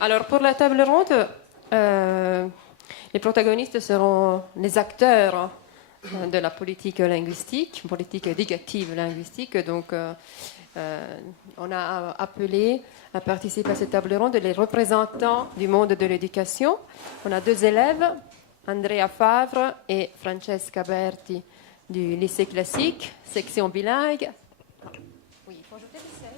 Alors, pour la table ronde, les protagonistes seront les acteurs de la politique linguistique, politique éducative linguistique. Donc, on a appelé à participer à cette table ronde les représentants du monde de l'éducation. On a 2 élèves, Andrea Favre et Francesca Berti du lycée classique, section bilingue. Oui, il faut ajouter le sel.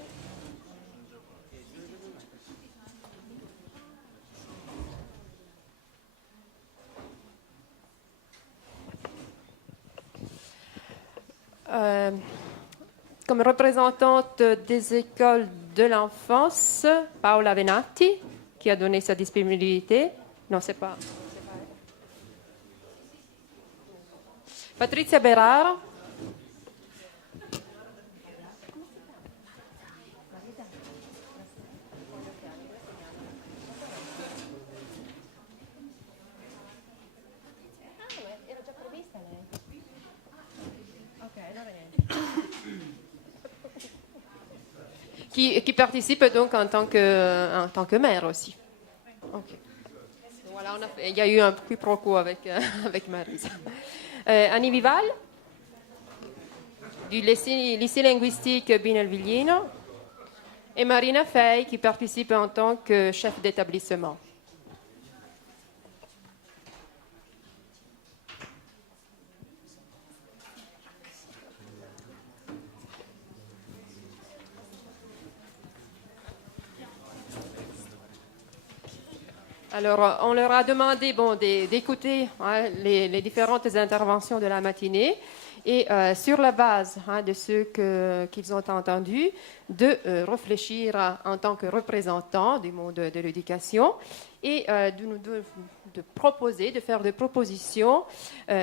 Comme représentante des écoles de l'enfance, Paola Venatti, qui a donné sa disponibilité. Non, c'est pas elle. Patrizia Berara. Qui participe donc en tant que mère aussi. Okay. Voilà, il y a eu un quiproquo avec Marisa. Annie Vival, du lycée linguistique Binel Villino, et Marina Fey, qui participe en tant que chef d'établissement. Alors, on leur a demandé d'écouter les différentes interventions de la matinée et sur la base de ce qu'ils ont entendu, de réfléchir en tant que représentants du monde de l'éducation et de proposer, de faire des propositions,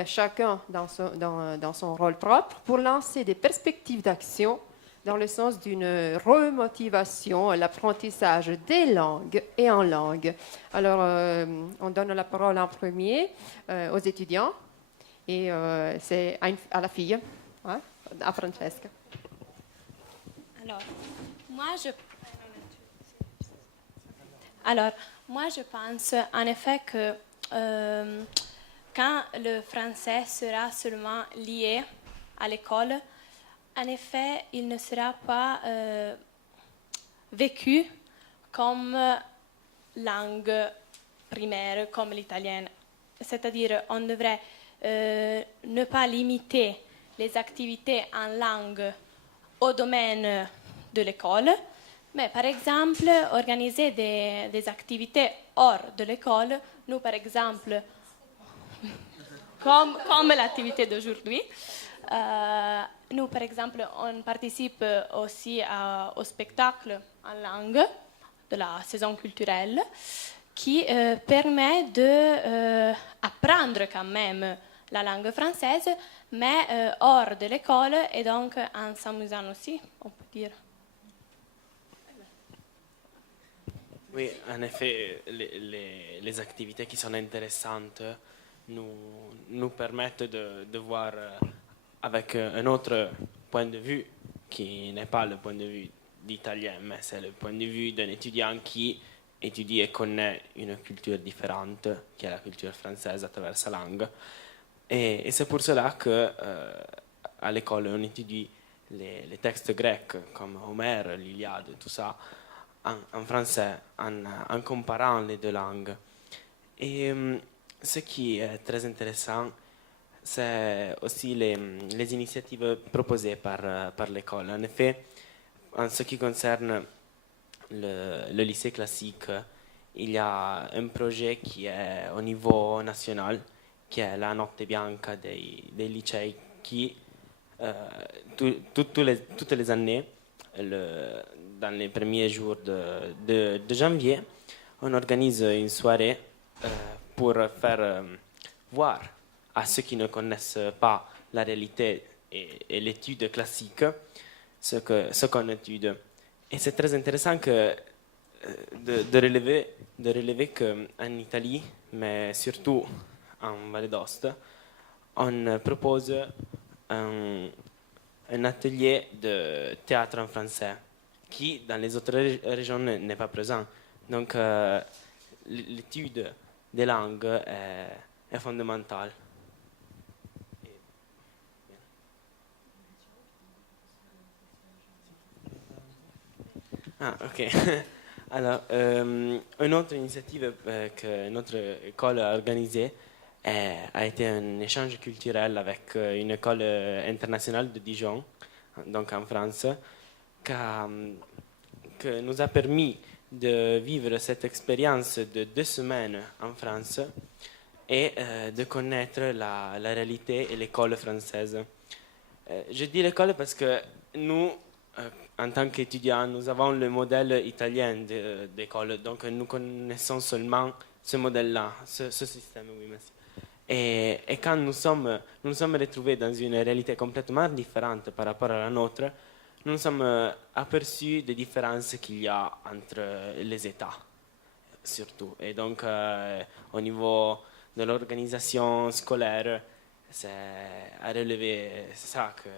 chacun dans son rôle propre, pour lancer des perspectives d'action dans le sens d'une remotivation à l'apprentissage des langues et en langue. Alors, on donne la parole en premier aux étudiants et c'est à la fille, à Francesca. Alors, moi, je pense en effet que quand le français sera seulement lié à l'école, en effet, il ne sera pas vécu comme langue primaire, comme l'italien. C'est-à-dire, on devrait ne pas limiter les activités en langue au domaine de l'école, mais par exemple, organiser des activités hors de l'école. Nous, par exemple, comme l'activité d'aujourd'hui, nous, par exemple, on participe aussi au spectacle en langue de la saison culturelle qui permet d'apprendre quand même la langue française, mais hors de l'école et donc en s'amusant aussi, on peut dire. Oui, en effet, les activités qui sont intéressantes nous permettent de voir avec un autre point de vue qui n'est pas le point de vue d'italien, mais c'est le point de vue d'un étudiant qui étudie et connaît une culture différente, qui est la culture française à travers sa langue. Et c'est pour cela que à l'école on étudie les textes grecs comme Homère, l'Iliade, tout ça en français, en comparant les deux langues. Et ce qui est très intéressant, c'est aussi les initiatives proposées par l'école. En effet, en ce qui concerne le lycée classique, il y a un projet qui est au niveau national, qui est la Notte Bianca des lycées, qui toutes les années, dans les premiers jours de janvier, on organise une soirée pour faire voir à ceux qui ne connaissent pas la réalité et l'étude classique ce qu'on étude. Et c'est très intéressant de relever qu'en Italie, mais surtout en Val d'Aoste, on propose un atelier de théâtre en français qui dans les autres régions n'est pas présent. Donc l'étude des langues est fondamentale. Ah, ok. Alors, une autre initiative que notre école a organisée a été un échange culturel avec une école internationale de Dijon, donc en France, que nous a permis de vivre cette expérience de 2 semaines en France et de connaître la réalité et l'école française. Je dis l'école parce que nous, en tant qu'étudiants, nous avons le modèle italien d'école, donc nous connaissons seulement ce modèle-là, ce système. Oui, merci. Et quand nous nous sommes retrouvés dans une réalité complètement différente par rapport à la nôtre, nous nous sommes aperçus des différences qu'il y a entre les États, surtout. Et donc, au niveau de l'organisation scolaire, c'est à relever ça, que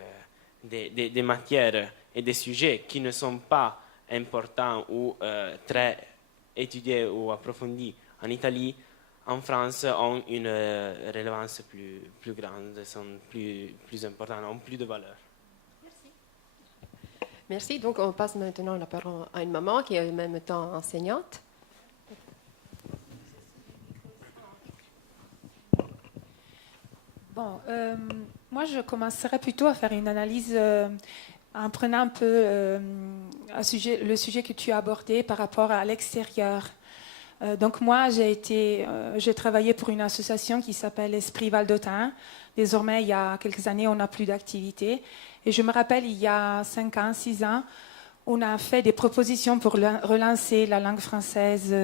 des matières et des sujets qui ne sont pas importants ou très étudiés ou approfondis en Italie, en France, ont une rélevance plus grande, sont plus importants, ont plus de valeur. Merci. Donc, on passe maintenant la parole à une maman qui est en même temps enseignante. Bon, moi, je commencerai plutôt à faire une analyse en prenant un peu le sujet que tu as abordé par rapport à l'extérieur. Donc moi, j'ai travaillé pour une association qui s'appelle Esprit Valdôtain. Désormais, il y a quelques années, on n'a plus d'activité. Et je me rappelle, il y a 5 ans, 6 ans, on a fait des propositions pour relancer la langue française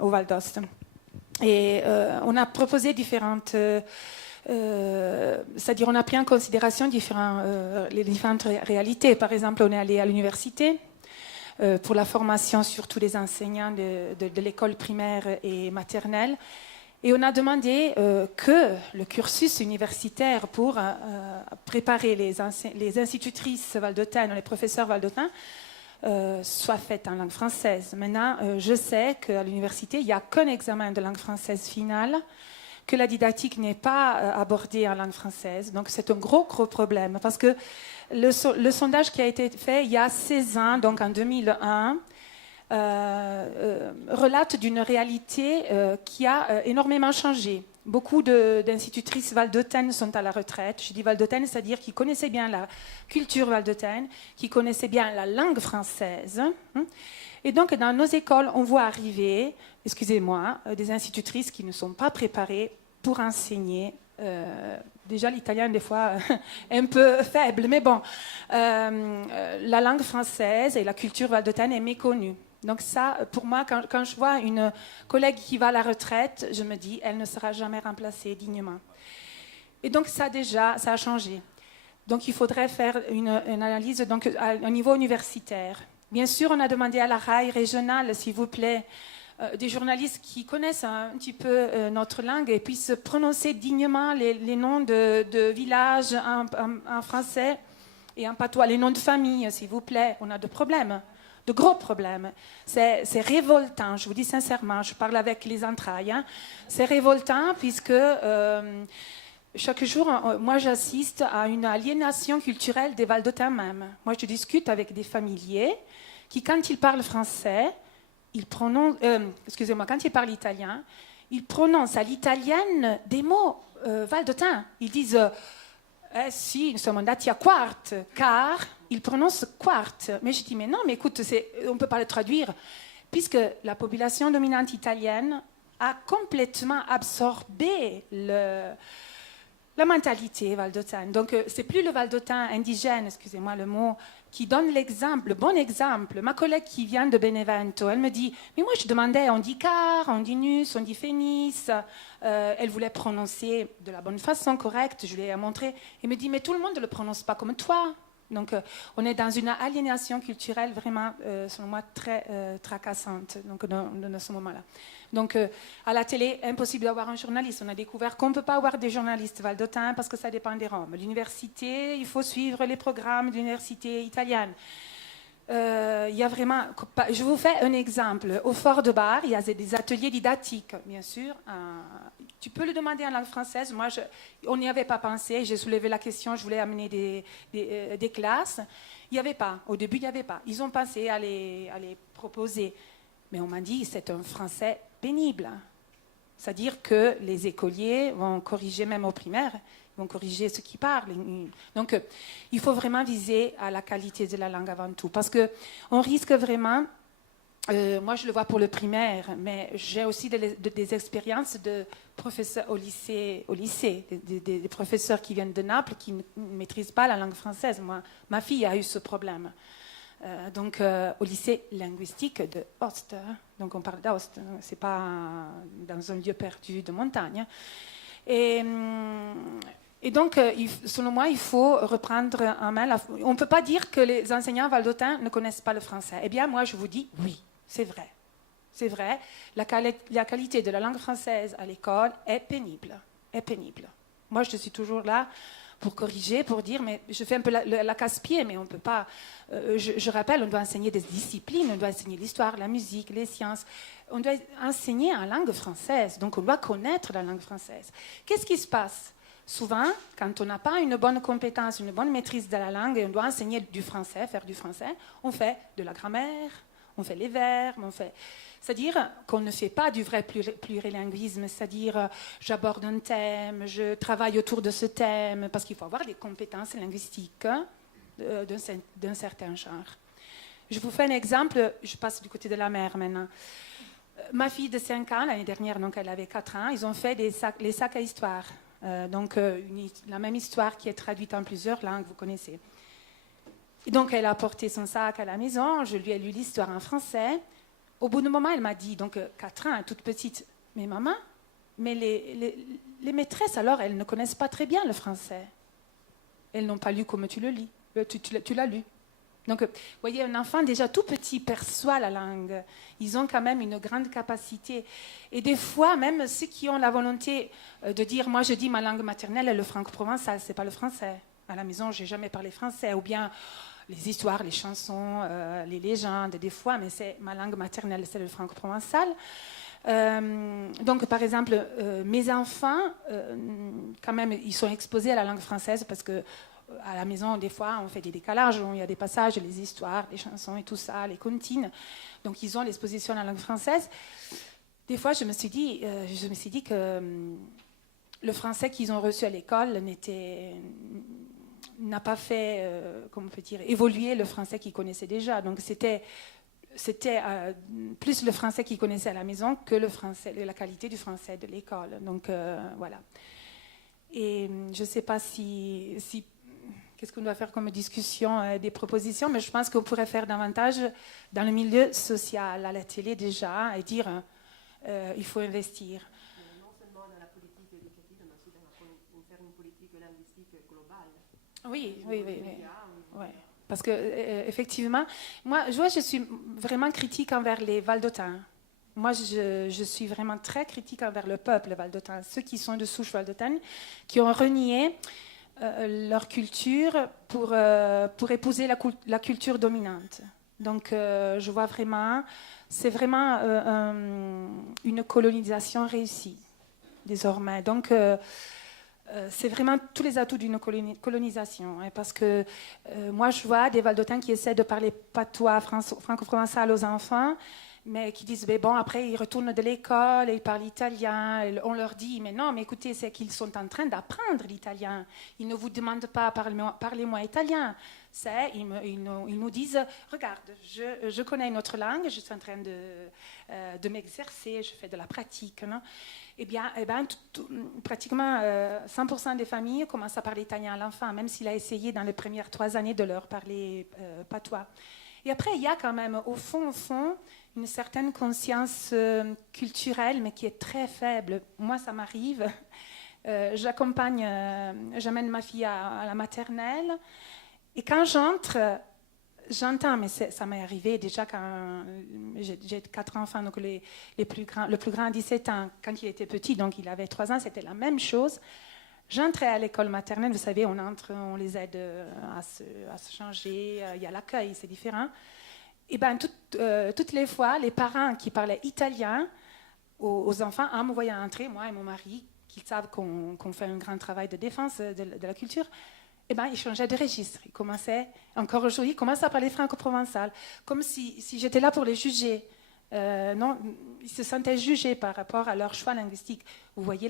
au Val d'Ost. Et on a proposé différentes... c'est-à-dire on a pris en considération les différentes réalités. Par exemple, on est allé à l'université pour la formation surtout des enseignants de l'école primaire et maternelle. Et on a demandé que le cursus universitaire pour préparer les institutrices valdôtaines, les professeurs valdôtains, soit fait en langue française. Maintenant, je sais qu'à l'université, il n'y a qu'un examen de langue française finale, que la didactique n'est pas abordée en langue française. Donc c'est un gros problème. Parce que le sondage qui a été fait il y a 16 ans, donc en 2001, relate d'une réalité qui a énormément changé. Beaucoup d'institutrices valdôtaines sont à la retraite. Je dis valdôtaines, c'est-à-dire qui connaissaient bien la culture valdôtaine, qui connaissaient bien la langue française. Et donc, dans nos écoles, on voit arriver, excusez-moi, des institutrices qui ne sont pas préparées pour enseigner. Déjà, l'italien, des fois, un peu faible, mais bon, la langue française et la culture valdôtaine est méconnue. Donc ça, pour moi, quand je vois une collègue qui va à la retraite, je me dis, elle ne sera jamais remplacée dignement. Et donc ça, déjà, ça a changé. Donc il faudrait faire une analyse donc, au niveau universitaire. Bien sûr, on a demandé à la RAI régionale, s'il vous plaît, des journalistes qui connaissent un petit peu notre langue et puissent prononcer dignement les noms de villages en français et en patois, les noms de famille, s'il vous plaît. On a de problèmes. De gros problèmes. C'est révoltant, je vous dis sincèrement, je parle avec les entrailles. Hein. C'est révoltant puisque chaque jour, moi j'assiste à une aliénation culturelle des Valdôtains même. Moi je discute avec des familiers qui, quand ils parlent français, quand ils parlent italien, ils prononcent à l'italienne des mots valdôtains. Ils disent si, nous sommes andati a Quart, car ils prononcent Quart. Mais je dis, mais non, mais écoute, on ne peut pas le traduire, puisque la population dominante italienne a complètement absorbé la mentalité valdôtaine. Donc, c'est plus le valdôtain indigène, excusez-moi le mot, qui donne l'exemple, le bon exemple. Ma collègue qui vient de Benevento, elle me dit, mais moi je demandais, on dit car, on dit nus, on dit fénis. Elle voulait prononcer de la bonne façon, correcte, je lui ai montré. Elle me dit, mais tout le monde ne le prononce pas comme toi. Donc, on est dans une aliénation culturelle vraiment, selon moi, très tracassante donc, dans ce moment-là. Donc, à la télé, impossible d'avoir un journaliste. On a découvert qu'on ne peut pas avoir des journalistes valdôtains parce que ça dépend des Roms. L'université, il faut suivre les programmes de l'université italienne. Il y a vraiment, je vous fais un exemple. Au Fort de Bar, il y a des ateliers didactiques, bien sûr. Tu peux le demander en langue française. Moi, on n'y avait pas pensé. J'ai soulevé la question. Je voulais amener des classes. Il n'y avait pas. Au début, il n'y avait pas. Ils ont pensé à les proposer. Mais on m'a dit c'est un français pénible. C'est-à-dire que les écoliers vont corriger, même au primaire, ils vont corriger ceux qui parlent. Donc, il faut vraiment viser à la qualité de la langue avant tout. Parce qu'on risque vraiment, moi je le vois pour le primaire, mais j'ai aussi des expériences de professeurs au lycée, des professeurs qui viennent de Naples qui ne maîtrisent pas la langue française. Moi, ma fille a eu ce problème. Donc, au lycée linguistique de Host. Donc, on parle d'Host. C'est pas dans un lieu perdu de montagne. Et donc, selon moi, il faut reprendre en main. On ne peut pas dire que les enseignants valdôtains ne connaissent pas le français. Eh bien, moi, je vous dis oui, c'est vrai. C'est vrai. La qualité de la langue française à l'école est pénible. Moi, je suis toujours là pour corriger, pour dire, mais je fais un peu la casse-pied, mais on ne peut pas... je rappelle, on doit enseigner des disciplines, on doit enseigner l'histoire, la musique, les sciences. On doit enseigner en langue française, donc on doit connaître la langue française. Qu'est-ce qui se passe? Souvent, quand on n'a pas une bonne compétence, une bonne maîtrise de la langue, et on doit enseigner du français, faire du français, on fait de la grammaire, on fait les verbes, c'est-à-dire qu'on ne fait pas du vrai plurilinguisme, c'est-à-dire j'aborde un thème, je travaille autour de ce thème, parce qu'il faut avoir des compétences linguistiques d'un certain genre. Je vous fais un exemple, je passe du côté de la mère maintenant. Ma fille de 5 ans, l'année dernière, donc elle avait 4 ans, ils ont fait les sacs à histoire. La même histoire qui est traduite en plusieurs langues, vous connaissez. Et donc elle a porté son sac à la maison, je lui ai lu l'histoire en français. Au bout d'un moment, elle m'a dit, donc 4 ans, toute petite, mais maman, mais les maîtresses, alors, elles ne connaissent pas très bien le français. Elles n'ont pas lu comme tu le lis. Tu l'as lu. Donc, vous voyez, un enfant déjà tout petit perçoit la langue. Ils ont quand même une grande capacité. Et des fois, même ceux qui ont la volonté de dire, moi je dis ma langue maternelle est le franco-provençal, c'est pas le français. À la maison, j'ai jamais parlé français. Ou bien les histoires, les chansons, les légendes, des fois, mais c'est ma langue maternelle, c'est le franco-provençal. Donc, par exemple, mes enfants, quand même, ils sont exposés à la langue française parce que à la maison, des fois, on fait des décalages, il y a des passages, les histoires, les chansons et tout ça, les comptines. Donc, ils ont l'exposition à la langue française. Des fois, je me suis dit que le français qu'ils ont reçu à l'école n'a pas fait, comment on peut dire, évoluer le français qu'ils connaissaient déjà. Donc, c'était plus le français qu'ils connaissaient à la maison que la qualité du français de l'école. Donc, voilà. Et je ne sais pas si qu'est-ce qu'on doit faire comme discussion, des propositions, mais je pense qu'on pourrait faire davantage dans le milieu social, à la télé déjà, et dire il faut investir. Mais non seulement dans la politique éducative, mais aussi faire une politique linguistique globale. Oui. Ouais. Parce que, effectivement, moi, je suis vraiment critique envers les Valdôtains. Moi, je suis vraiment très critique envers le peuple valdôtain, ceux qui sont de souche valdôtaine, qui ont renié leur culture pour épouser la culture dominante. Donc, je vois vraiment, c'est vraiment une colonisation réussie, désormais. Donc, c'est vraiment tous les atouts d'une colonisation. Hein, parce que moi, je vois des Valdôtains qui essaient de parler patois franco-provençal aux enfants, mais qui disent, bon, après, ils retournent de l'école et ils parlent italien. Et on leur dit, mais non, mais écoutez, c'est qu'ils sont en train d'apprendre l'italien. Ils ne vous demandent pas, parlez-moi italien. Ils nous disent, regarde, je connais une autre langue, je suis en train de m'exercer, je fais de la pratique. Non? Eh bien, pratiquement 100% des familles commencent à parler italien à l'enfant, même s'il a essayé dans les premières 3 années de leur parler patois. Et après, il y a quand même, au fond, une certaine conscience culturelle, mais qui est très faible. Moi, ça m'arrive. J'amène ma fille à la maternelle. Et quand j'entends, mais ça m'est arrivé déjà quand j'ai 4 enfants, donc le plus grand a 17 ans. Quand il était petit, donc il avait 3 ans, c'était la même chose. J'entrais à l'école maternelle, vous savez, on entre, on les aide à se changer, il y a l'accueil, c'est différent. Et ben, toutes les fois, les parents qui parlaient italien aux enfants, en me voyant entrer, moi et mon mari, qui savent qu'on fait un grand travail de défense de la culture, eh ben, ils changeaient de registre. Ils commençaient, encore aujourd'hui, ils commençaient à parler franco-provençal, comme si j'étais là pour les juger. Non, ils se sentaient jugés par rapport à leur choix linguistique. Vous voyez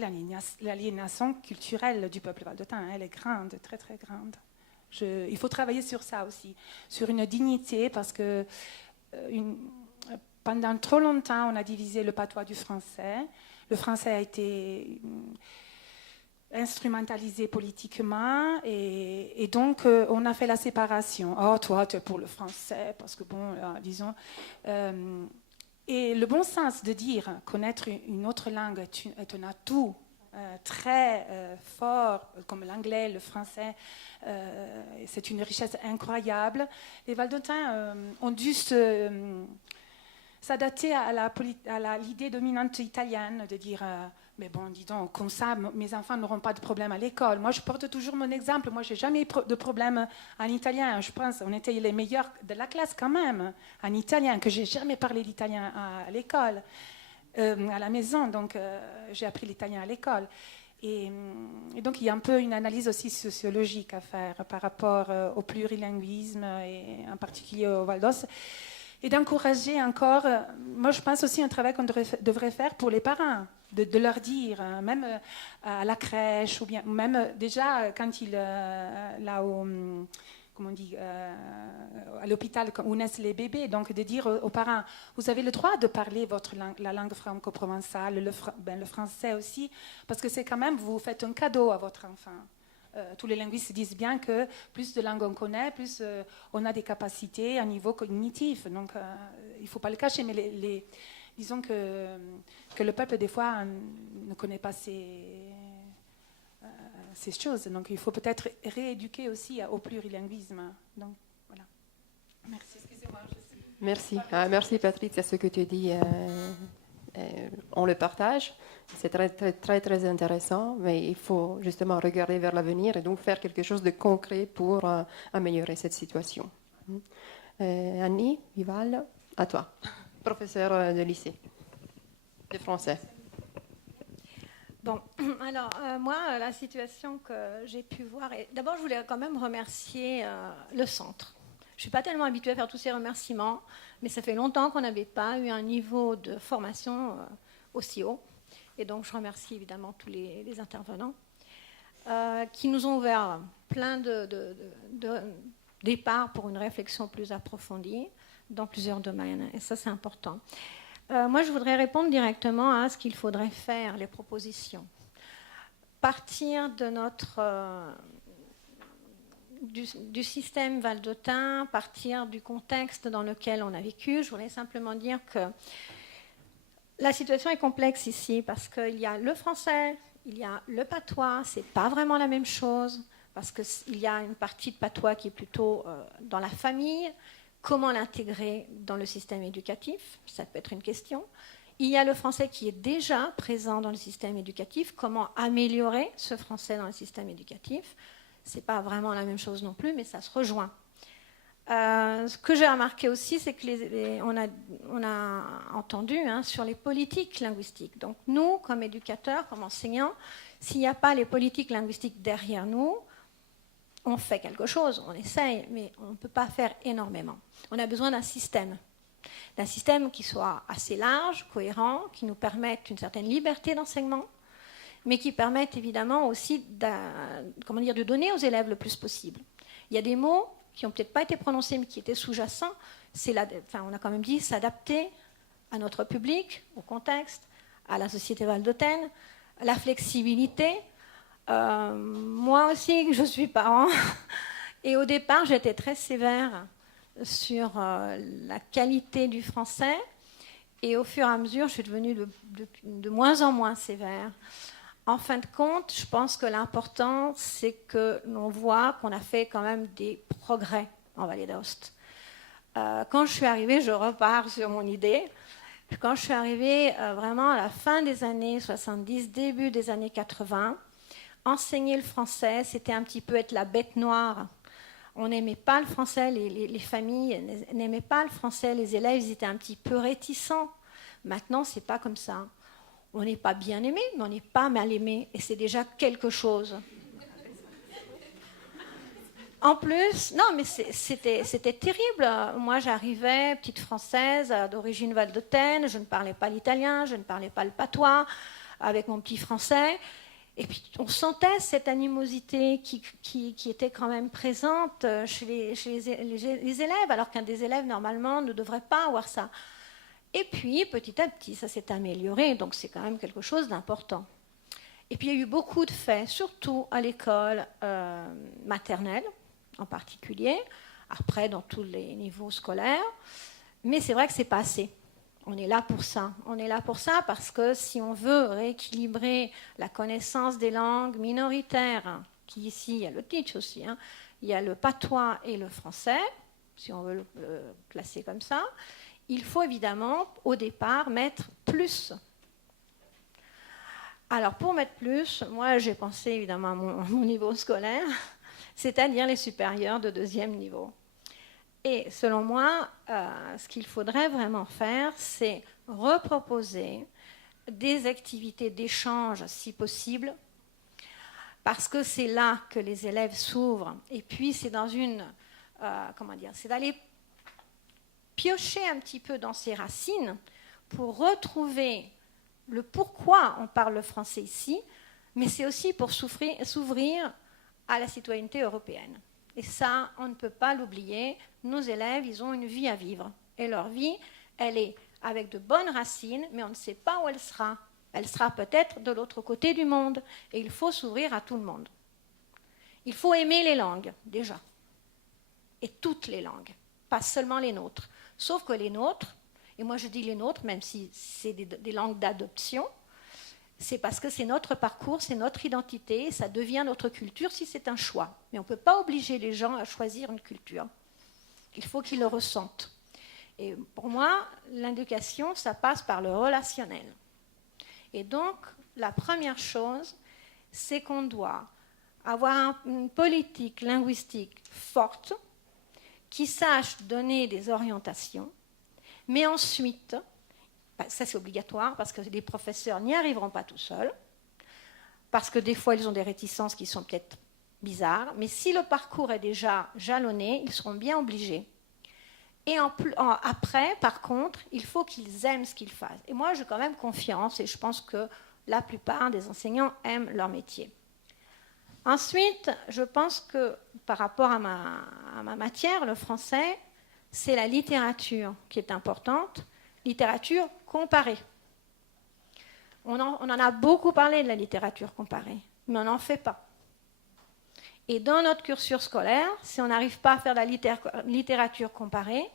l'aliénation culturelle du peuple valdotin, hein, elle est grande, très très grande. Il faut travailler sur ça aussi, sur une dignité, parce que pendant trop longtemps, on a divisé le patois du français. Le français a été instrumentalisé politiquement et donc on a fait la séparation. Oh, toi, tu es pour le français, parce que bon, disons... et le bon sens de dire connaître une autre langue est un atout très fort, comme l'anglais, le français, c'est une richesse incroyable. Les Valdotins ont dû s'adapter à l'idée dominante italienne de dire mais bon, dis donc, comme ça, mes enfants n'auront pas de problème à l'école. Moi, je porte toujours mon exemple. Moi, je n'ai jamais eu de problème en italien. Je pense qu'on était les meilleurs de la classe quand même, en italien, que je n'ai jamais parlé d'italien à l'école, à la maison. Donc, j'ai appris l'italien à l'école. Et donc, il y a un peu une analyse aussi sociologique à faire par rapport au plurilinguisme et en particulier au Val d'Os. Et d'encourager encore, moi je pense aussi un travail qu'on devrait faire pour les parents, de leur dire, même à la crèche, ou bien même déjà quand ils, là comment on dit, à l'hôpital où naissent les bébés, donc de dire aux parents, vous avez le droit de parler la langue franco-provençale, le français aussi, parce que c'est quand même, vous faites un cadeau à votre enfant. Tous les linguistes disent bien que plus de langues on connaît, plus on a des capacités à niveau cognitif. Donc, il ne faut pas le cacher, mais disons que le peuple, des fois, ne connaît pas ces choses. Donc, il faut peut-être rééduquer aussi au plurilinguisme. Donc, voilà. Merci. Excusez-moi. Merci. Merci, Patrick, c'est ce que tu dis. On le partage. C'est très, très, très, très intéressant, mais il faut justement regarder vers l'avenir et donc faire quelque chose de concret pour améliorer cette situation. Annie Vival, à toi, professeure de lycée de français. Bon, alors moi, la situation que j'ai pu voir, d'abord je voulais quand même remercier le centre. Je ne suis pas tellement habituée à faire tous ces remerciements, mais ça fait longtemps qu'on n'avait pas eu un niveau de formation aussi haut. Et donc, je remercie évidemment tous les intervenants qui nous ont ouvert plein de départs pour une réflexion plus approfondie dans plusieurs domaines. Et ça, c'est important. Moi, je voudrais répondre directement à ce qu'il faudrait faire, les propositions. Partir de du système valdotin, partir du contexte dans lequel on a vécu. Je voudrais simplement dire que la situation est complexe ici parce qu'il y a le français, il y a le patois, c'est pas vraiment la même chose parce qu'il y a une partie de patois qui est plutôt dans la famille. Comment l'intégrer dans le système éducatif? Ça peut être une question. Il y a le français qui est déjà présent dans le système éducatif. Comment améliorer ce français dans le système éducatif? C'est pas vraiment la même chose non plus, mais ça se rejoint. Ce que j'ai remarqué aussi, c'est que on a entendu sur les politiques linguistiques. Donc nous, comme éducateurs, comme enseignants, s'il n'y a pas les politiques linguistiques derrière nous, on fait quelque chose, on essaye, mais on ne peut pas faire énormément. On a besoin d'un système qui soit assez large, cohérent, qui nous permette une certaine liberté d'enseignement, mais qui permette évidemment aussi de donner aux élèves le plus possible. Il y a des mots qui n'ont peut-être pas été prononcés, mais qui étaient sous-jacents. On a quand même dit s'adapter à notre public, au contexte, à la société valdotaine, la flexibilité. Moi aussi, je suis parent, et au départ, j'étais très sévère sur la qualité du français, et au fur et à mesure, je suis devenue de moins en moins sévère. En fin de compte, je pense que l'important, c'est que l'on voit qu'on a fait quand même des progrès en Vallée d'Aoste. Quand je suis arrivée, je repars sur mon idée. Quand je suis arrivée vraiment à la fin des années 70, début des années 80, enseigner le français, c'était un petit peu être la bête noire On n'aimait pas le français, les familles n'aimaient pas le français, les élèves ils étaient un petit peu réticents. Maintenant, c'est pas comme ça. On n'est pas bien aimé, mais on n'est pas mal aimé, et c'est déjà quelque chose. En plus, non, mais c'était terrible. Moi, j'arrivais, petite française, d'origine valdôtaine, je ne parlais pas l'italien, je ne parlais pas le patois, avec mon petit français. Et puis, on sentait cette animosité qui était quand même présente chez les élèves, alors qu'un des élèves, normalement, ne devrait pas avoir ça. Et puis, petit à petit, ça s'est amélioré, donc c'est quand même quelque chose d'important. Et puis, il y a eu beaucoup de faits, surtout à l'école maternelle, en particulier, après dans tous les niveaux scolaires, mais c'est vrai que c'est pas assez. On est là pour ça. On est là pour ça parce que si on veut rééquilibrer la connaissance des langues minoritaires, qui ici, il y a le teach aussi, hein, il y a le patois et le français, si on veut le classer comme ça, il faut évidemment, au départ, mettre plus. Alors, pour mettre plus, moi, j'ai pensé évidemment à mon niveau scolaire, c'est-à-dire les supérieurs de 2e niveau. Et selon moi, ce qu'il faudrait vraiment faire, c'est reproposer des activités d'échange, si possible, parce que c'est là que les élèves s'ouvrent. Et puis, c'est dans c'est d'aller piocher un petit peu dans ses racines pour retrouver le pourquoi on parle le français ici, mais c'est aussi pour s'ouvrir à la citoyenneté européenne. Et ça, on ne peut pas l'oublier. Nos élèves, ils ont une vie à vivre. Et leur vie, elle est avec de bonnes racines, mais on ne sait pas où elle sera. Elle sera peut-être de l'autre côté du monde. Et il faut s'ouvrir à tout le monde. Il faut aimer les langues, déjà. Et toutes les langues, pas seulement les nôtres. Sauf que les nôtres, et moi je dis les nôtres, même si c'est des langues d'adoption, c'est parce que c'est notre parcours, c'est notre identité, ça devient notre culture si c'est un choix. Mais on ne peut pas obliger les gens à choisir une culture. Il faut qu'ils le ressentent. Et pour moi, l'éducation, ça passe par le relationnel. Et donc, la première chose, c'est qu'on doit avoir une politique linguistique forte qui sache donner des orientations, mais ensuite, ça c'est obligatoire parce que les professeurs n'y arriveront pas tout seuls, parce que des fois ils ont des réticences qui sont peut-être bizarres, mais si le parcours est déjà jalonné, ils seront bien obligés. Et après, par contre, il faut qu'ils aiment ce qu'ils font. Et moi, j'ai quand même confiance et je pense que la plupart des enseignants aiment leur métier. Ensuite, je pense que par rapport à ma matière, le français, c'est la littérature qui est importante, littérature comparée. On en a beaucoup parlé de la littérature comparée, mais on n'en fait pas. Et dans notre cursus scolaire, si on n'arrive pas à faire la littérature comparée,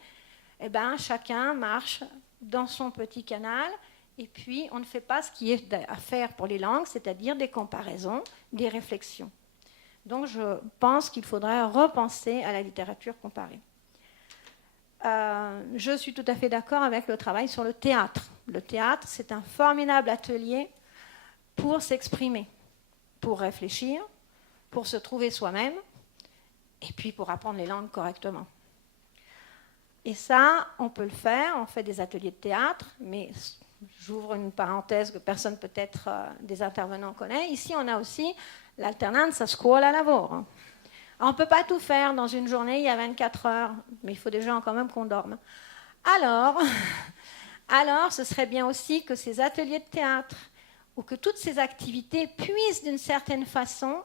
eh ben, chacun marche dans son petit canal et puis on ne fait pas ce qui est à faire pour les langues, c'est-à-dire des comparaisons, des réflexions. Donc je pense qu'il faudrait repenser à la littérature comparée. Je suis tout à fait d'accord avec le travail sur le théâtre. Le théâtre, c'est un formidable atelier pour s'exprimer, pour réfléchir, pour se trouver soi-même, et puis pour apprendre les langues correctement. Et ça, on peut le faire, on fait des ateliers de théâtre, mais j'ouvre une parenthèse que personne peut-être des intervenants connaît. Ici, on a aussi l'alternanza scuola-lavoro. On ne peut pas tout faire dans une journée, il y a 24 heures, mais il faut déjà quand même qu'on dorme. Alors, ce serait bien aussi que ces ateliers de théâtre ou que toutes ces activités puissent d'une certaine façon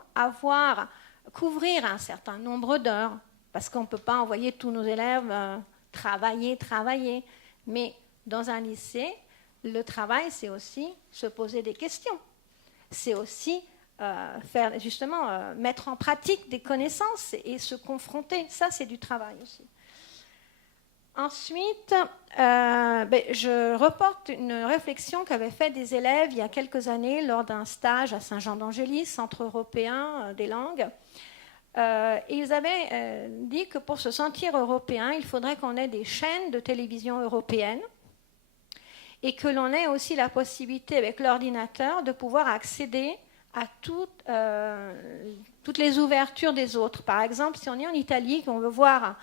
couvrir un certain nombre d'heures, parce qu'on ne peut pas envoyer tous nos élèves travailler. Mais dans un lycée, le travail, c'est aussi se poser des questions. C'est aussi mettre en pratique des connaissances et se confronter. Ça, c'est du travail aussi. Ensuite, je reporte une réflexion qu'avaient fait des élèves il y a quelques années lors d'un stage à Saint-Jean-d'Angély, Centre européen des langues. Ils avaient dit que pour se sentir européen, il faudrait qu'on ait des chaînes de télévision européennes et que l'on ait aussi la possibilité avec l'ordinateur de pouvoir accéder à toutes les ouvertures des autres. Par exemple, si on est en Italie, qu'on veut voir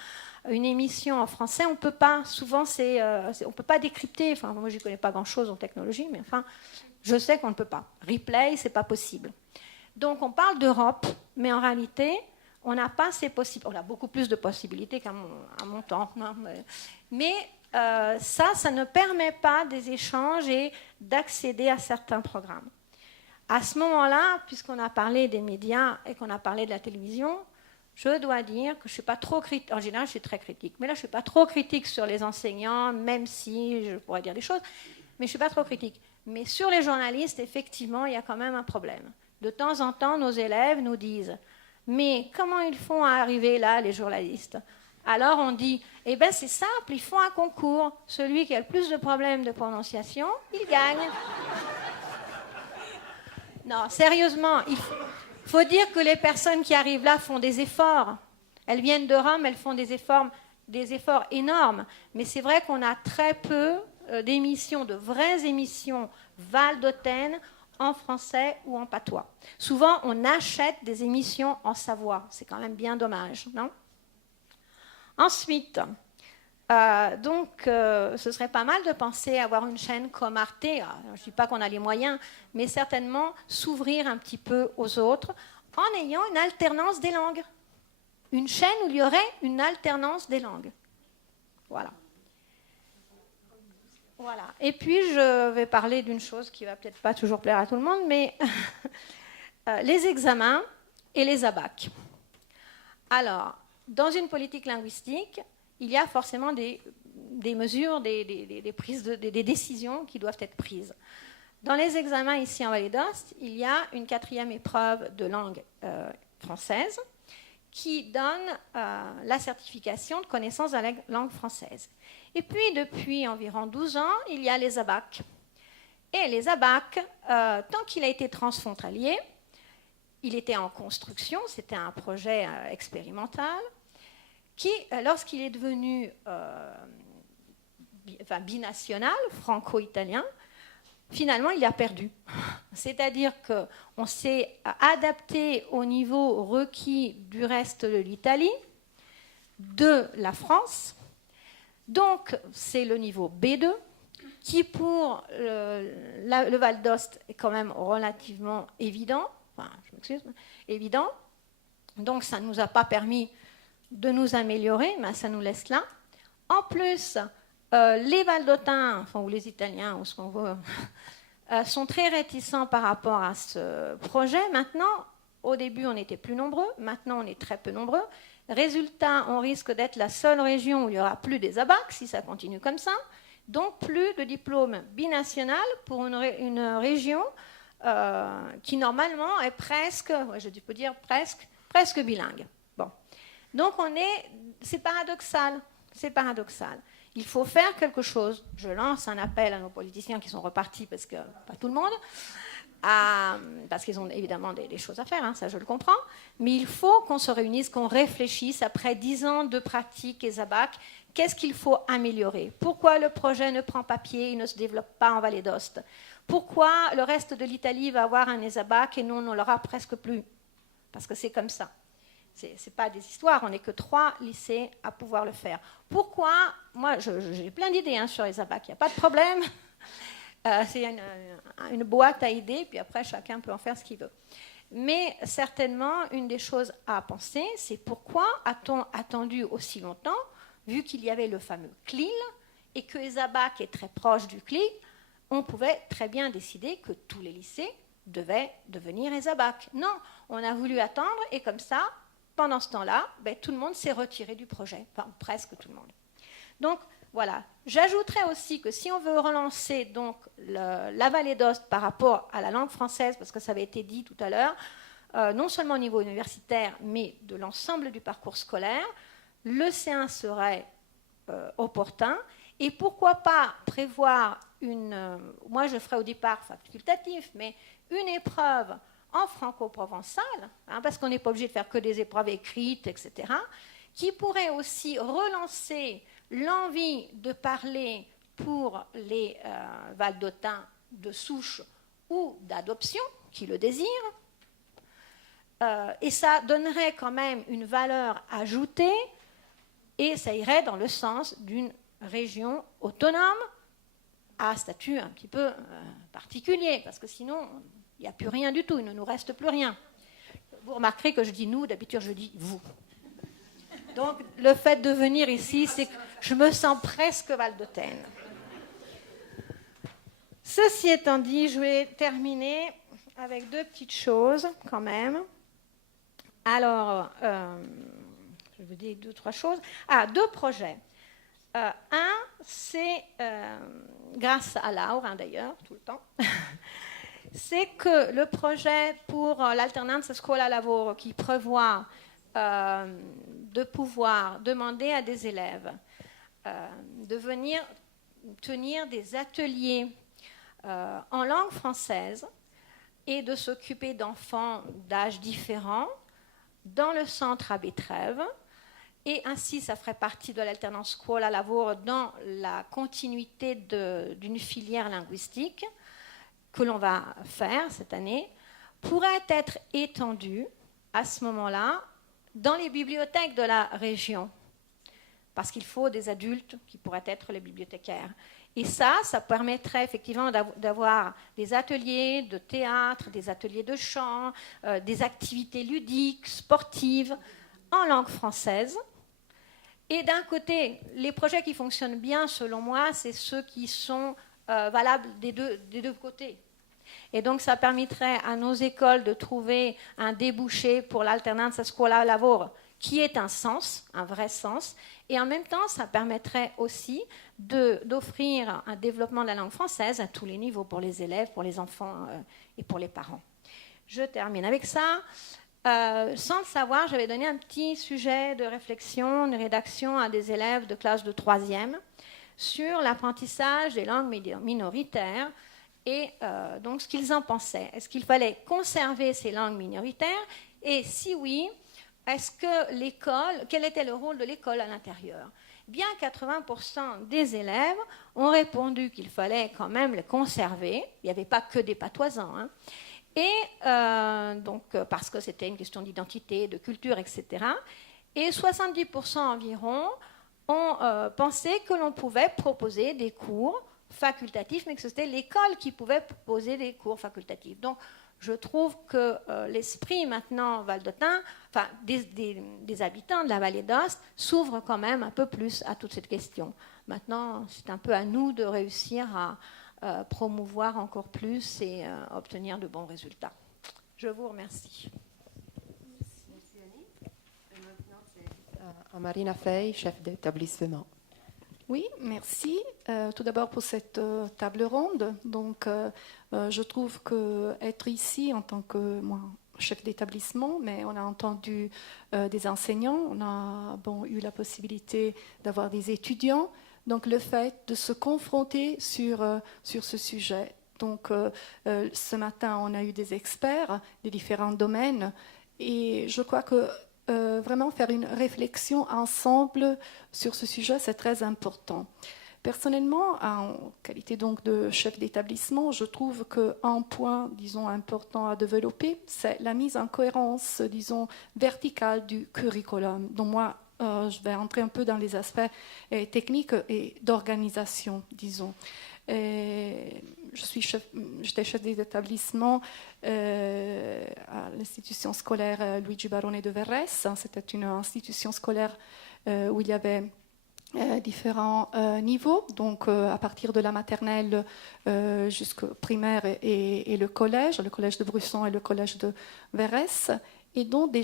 une émission en français, on ne peut pas, souvent, on peut pas décrypter. Enfin, moi, je ne connais pas grand-chose en technologie, mais enfin, je sais qu'on ne peut pas. Replay, ce n'est pas possible. Donc, on parle d'Europe, mais en réalité, on n'a pas ces possibilités. On a beaucoup plus de possibilités qu'à mon temps. Hein, mais ça ne permet pas des échanges et d'accéder à certains programmes. À ce moment-là, puisqu'on a parlé des médias et qu'on a parlé de la télévision, je dois dire que je ne suis pas trop critique. En général, je suis très critique. Mais là, je ne suis pas trop critique sur les enseignants, même si je pourrais dire des choses. Mais je ne suis pas trop critique. Mais sur les journalistes, effectivement, il y a quand même un problème. De temps en temps, nos élèves nous disent « Mais comment ils font à arriver là, les journalistes ?» Alors on dit « Eh bien, c'est simple, ils font un concours. Celui qui a le plus de problèmes de prononciation, il gagne. » Non, sérieusement, il faut dire que les personnes qui arrivent là font des efforts. Elles viennent de Rome, elles font des efforts énormes. Mais c'est vrai qu'on a très peu d'émissions, de vraies émissions valdôtaines en français ou en patois. Souvent, on achète des émissions en Savoie. C'est quand même bien dommage, non ? Ensuite, ce serait pas mal de penser à avoir une chaîne comme Arte. Alors, je ne dis pas qu'on a les moyens, mais certainement s'ouvrir un petit peu aux autres en ayant une alternance des langues. Une chaîne où il y aurait une alternance des langues. Voilà. Voilà. Et puis, je vais parler d'une chose qui ne va peut-être pas toujours plaire à tout le monde, mais les examens et les ABAC. Alors, dans une politique linguistique, il y a forcément des mesures, des décisions qui doivent être prises. Dans les examens ici en Vallée d'Ost, il y a une 4e épreuve de langue française qui donne la certification de connaissance de la langue française. Et puis, depuis environ 12 ans, il y a les ABAC. Et les ABAC, tant qu'il a été transfrontalier, il était en construction, c'était un projet expérimental, qui, lorsqu'il est devenu binational, franco-italien, finalement, il a perdu. C'est-à-dire qu'on s'est adapté au niveau requis du reste de l'Italie, de la France. Donc, c'est le niveau B2, qui pour le Val d'Ost est quand même relativement évident. Enfin, je m'excuse, évident. Donc, ça ne nous a pas permis de nous améliorer, mais ça nous laisse là. En plus, les Valdôtains, ou les Italiens, ou ce qu'on veut, sont très réticents par rapport à ce projet. Maintenant, au début, on était plus nombreux. Maintenant, on est très peu nombreux. Résultat, on risque d'être la seule région où il n'y aura plus des ABAC, si ça continue comme ça. Donc, plus de diplôme binational pour une région qui, normalement, est presque, je peux dire presque bilingue. Bon. Donc, c'est paradoxal. C'est paradoxal. Il faut faire quelque chose. Je lance un appel à nos politiciens qui sont repartis, parce que pas tout le monde, parce qu'ils ont évidemment des choses à faire, hein, ça je le comprends, mais il faut qu'on se réunisse, qu'on réfléchisse après 10 ans de pratique et ABAC, qu'est-ce qu'il faut améliorer? Pourquoi le projet ne prend pas pied et ne se développe pas en Vallée d'Ost? Pourquoi le reste de l'Italie va avoir un ESABAC et nous, on ne l'aura presque plus? Parce que c'est comme ça. Ce n'est pas des histoires, on n'est que 3 lycées à pouvoir le faire. Pourquoi? Moi, j'ai plein d'idées hein, sur les ABAC, il n'y a pas de problème. C'est une boîte à idées, puis après, chacun peut en faire ce qu'il veut. Mais certainement, une des choses à penser, c'est pourquoi a-t-on attendu aussi longtemps, vu qu'il y avait le fameux CLIL, et que ESABAC est très proche du CLIL, on pouvait très bien décider que tous les lycées devaient devenir ESABAC. Non, on a voulu attendre, et comme ça, pendant ce temps-là, tout le monde s'est retiré du projet, enfin presque tout le monde. Donc voilà, j'ajouterais aussi que si on veut relancer donc la Vallée d'Ost par rapport à la langue française, parce que ça avait été dit tout à l'heure, non seulement au niveau universitaire, mais de l'ensemble du parcours scolaire, le C1 serait opportun. Et pourquoi pas prévoir moi je ferais au départ facultatif, mais une épreuve en franco-provençal, hein, parce qu'on n'est pas obligé de faire que des épreuves écrites, etc., qui pourrait aussi relancer l'envie de parler pour les Valdôtains de souche ou d'adoption qui le désirent, Et ça donnerait quand même une valeur ajoutée et ça irait dans le sens d'une région autonome à statut un petit peu particulier, parce que sinon, il n'y a plus rien du tout, il ne nous reste plus rien. Vous remarquerez que je dis nous, d'habitude je dis vous. Donc le fait de venir ici, c'est que je me sens presque Valdôtaine. Ceci étant dit, je vais terminer avec deux petites choses quand même. Alors, je vous dis deux, trois choses. Deux projets. Un, c'est, grâce à Laure d'ailleurs, tout le temps, c'est que le projet pour l'alternance scuola-lavoro qui prévoit de pouvoir demander à des élèves de venir tenir des ateliers en langue française et de s'occuper d'enfants d'âge différents dans le centre à Betteraves. Et ainsi, ça ferait partie de l'alternance scuola-lavoro dans la continuité d'une filière linguistique que l'on va faire cette année, pourrait être étendue à ce moment-là dans les bibliothèques de la région, parce qu'il faut des adultes qui pourraient être les bibliothécaires. Et ça permettrait effectivement d'avoir des ateliers de théâtre, des ateliers de chant, des activités ludiques, sportives, en langue française. Et d'un côté, les projets qui fonctionnent bien, selon moi, c'est ceux qui sont valables des deux côtés. Et donc, ça permettrait à nos écoles de trouver un débouché pour l'alternance scuola-lavoro, qui est un sens, un vrai sens. Et en même temps, ça permettrait aussi d'offrir un développement de la langue française à tous les niveaux, pour les élèves, pour les enfants et pour les parents. Je termine avec ça. Sans le savoir, j'avais donné un petit sujet de réflexion, de rédaction à des élèves de classe de 3e sur l'apprentissage des langues minoritaires et donc ce qu'ils en pensaient. Est-ce qu'il fallait conserver ces langues minoritaires? Et si oui, est-ce que l'école, quel était le rôle de l'école à l'intérieur? Bien 80% des élèves ont répondu qu'il fallait quand même les conserver. Il n'y avait pas que des patoisans, hein. Et donc, parce que c'était une question d'identité, de culture, etc. Et 70% environ ont pensé que l'on pouvait proposer des cours facultatifs, mais que c'était l'école qui pouvait proposer des cours facultatifs. Donc, je trouve que l'esprit maintenant valdotin, enfin, des habitants de la vallée d'Aoste, s'ouvre quand même un peu plus à toute cette question. Maintenant, c'est un peu à nous de réussir à promouvoir encore plus et obtenir de bons résultats. Je vous remercie. Merci Annie. Et maintenant, c'est Marina Frey, chef d'établissement. Oui, merci. Tout d'abord pour cette table ronde. Donc, je trouve qu'être ici en tant que moi, chef d'établissement, mais on a entendu des enseignants, on a eu la possibilité d'avoir des étudiants. Donc, le fait de se confronter sur ce sujet. Donc, ce matin, on a eu des experts des différents domaines et je crois que vraiment faire une réflexion ensemble sur ce sujet, c'est très important. Personnellement, en qualité donc de chef d'établissement, je trouve qu'un point, disons, important à développer, c'est la mise en cohérence, disons, verticale du curriculum. Donc moi, je vais entrer un peu dans les aspects techniques et d'organisation, disons. J'étais chef d'établissement à l'institution scolaire Luigi Barone de Verres. C'était une institution scolaire où il y avait différents niveaux, donc à partir de la maternelle jusqu'au primaire et le collège de Brusson et le collège de Verres. Et donc, des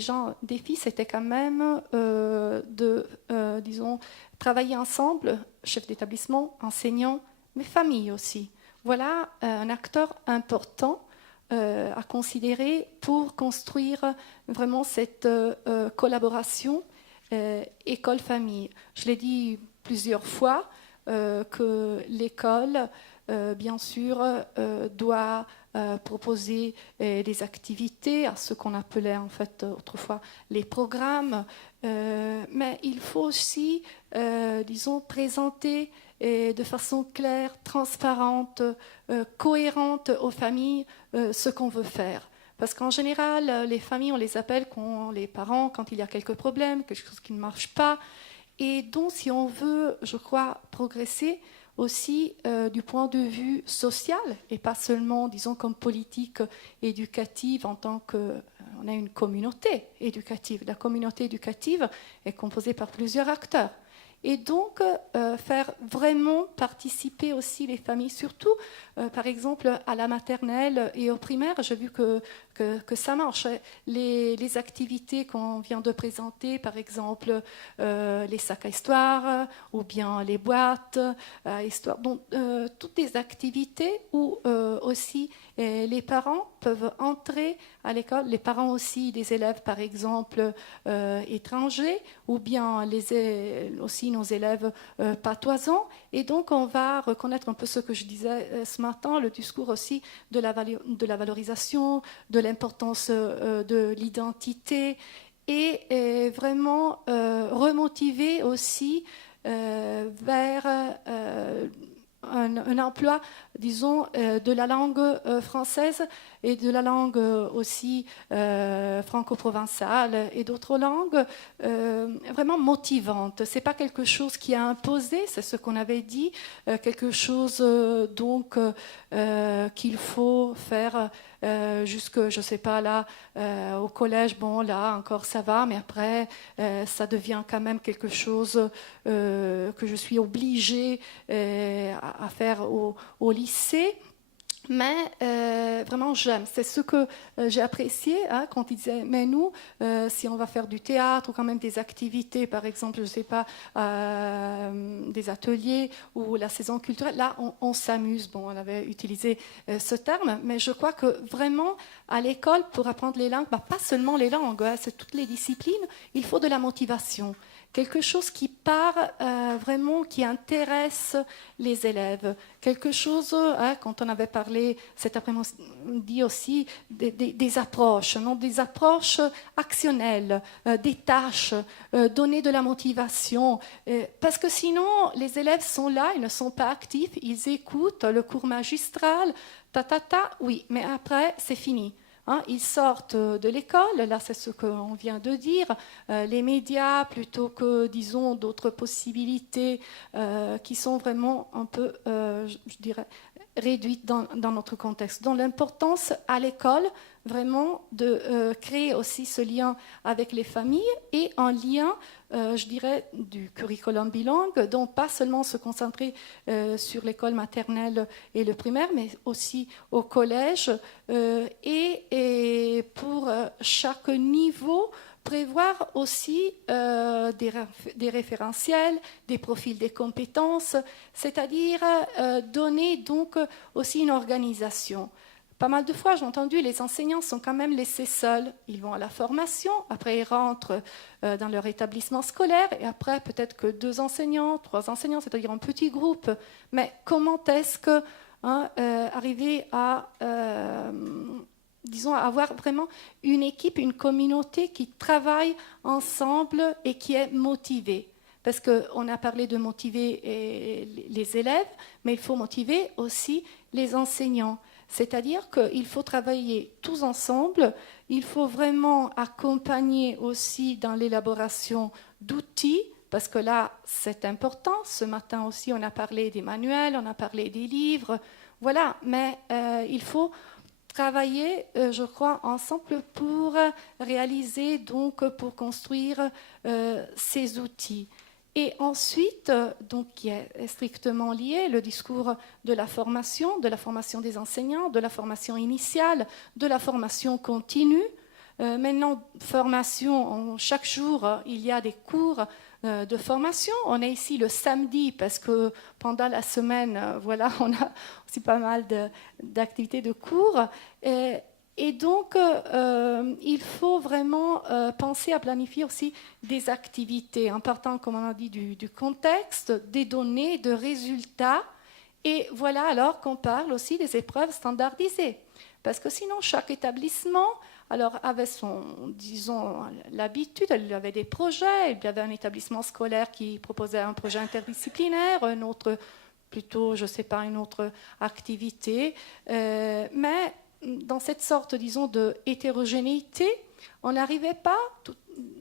filles, c'était quand même disons, travailler ensemble, chef d'établissement, enseignants, mais famille aussi. Voilà un acteur important à considérer pour construire vraiment cette collaboration école-famille. Je l'ai dit plusieurs fois que l'école, bien sûr, doit proposer des activités à ce qu'on appelait en fait autrefois les programmes, mais il faut aussi, disons, présenter de façon claire, transparente, cohérente aux familles ce qu'on veut faire. Parce qu'en général, les familles, on les appelle les parents quand il y a quelques problèmes, quelque chose qui ne marche pas. Et donc, si on veut, je crois, progresser aussi du point de vue social, et pas seulement, disons, comme politique éducative en tant qu'on a une communauté éducative. La communauté éducative est composée par plusieurs acteurs. Et donc, faire vraiment participer aussi les familles, surtout, par exemple, à la maternelle et au primaire. J'ai vu que ça marche. Les activités qu'on vient de présenter, par exemple, les sacs à histoire, ou bien les boîtes à histoire. Donc, toutes des activités où aussi les parents peuvent entrer à l'école, les parents aussi des élèves, par exemple, étrangers, ou bien aussi nos élèves patoisants. Et donc, on va reconnaître un peu ce que je disais ce matin, le discours aussi de la valorisation, de l'importance de l'identité, et vraiment remotiver aussi vers un emploi, disons, de la langue française et de la langue aussi franco-provençale et d'autres langues vraiment motivantes. Ce n'est pas quelque chose qui est imposé, c'est ce qu'on avait dit, quelque chose donc qu'il faut faire jusque, je ne sais pas, là, au collège, bon, là, encore ça va, mais après, ça devient quand même quelque chose que je suis obligée à faire au lycée. Mais vraiment, j'aime. C'est ce que j'ai apprécié quand ils disaient, mais nous, si on va faire du théâtre ou quand même des activités, par exemple, je ne sais pas, des ateliers ou la saison culturelle, là, on s'amuse. Bon, on avait utilisé ce terme, mais je crois que vraiment, à l'école, pour apprendre les langues, pas seulement les langues, c'est toutes les disciplines, il faut de la motivation. Quelque chose qui part vraiment, qui intéresse les élèves. Quelque chose, quand on avait parlé cet après-midi aussi, des approches, non, des approches actionnelles, des tâches, donner de la motivation. Parce que sinon, les élèves sont là, ils ne sont pas actifs, ils écoutent le cours magistral, oui, mais après, c'est fini. Ils sortent de l'école, là c'est ce qu'on vient de dire, les médias plutôt que, disons, d'autres possibilités qui sont vraiment un peu, je dirais, réduites dans notre contexte. Donc l'importance à l'école, vraiment, de créer aussi ce lien avec les familles et un lien, je dirais, du curriculum bilingue, donc pas seulement se concentrer sur l'école maternelle et le primaire, mais aussi au collège, et pour chaque niveau, prévoir aussi des référentiels, des profils des compétences, c'est-à-dire donner donc aussi une organisation. Pas mal de fois, j'ai entendu, les enseignants sont quand même laissés seuls. Ils vont à la formation, après ils rentrent dans leur établissement scolaire, et après peut-être que 2 enseignants, 3 enseignants, c'est-à-dire un petit groupe. Mais comment est-ce que arriver à, disons, avoir vraiment une équipe, une communauté qui travaille ensemble et qui est motivée? Parce qu'on a parlé de motiver les élèves, mais il faut motiver aussi les enseignants. C'est-à-dire qu'il faut travailler tous ensemble, il faut vraiment accompagner aussi dans l'élaboration d'outils, parce que là, c'est important. Ce matin aussi, on a parlé des manuels, on a parlé des livres, voilà. Mais il faut travailler, je crois, ensemble pour réaliser, donc pour construire ces outils. Et ensuite, donc, qui est strictement lié, le discours de la formation des enseignants, de la formation initiale, de la formation continue. Maintenant, formation, chaque jour, il y a des cours de formation. On est ici le samedi parce que pendant la semaine, voilà, on a aussi pas mal d'activités de cours. Et donc, il faut vraiment penser à planifier aussi des activités en partant, comme on a dit, du contexte, des données, de résultats. Et voilà alors qu'on parle aussi des épreuves standardisées. Parce que sinon, chaque établissement avait disons, l'habitude, il avait des projets, il y avait un établissement scolaire qui proposait un projet interdisciplinaire, un autre plutôt, je ne sais pas, une autre activité. Mais dans cette sorte, disons, de hétérogénéité, on n'arrivait pas,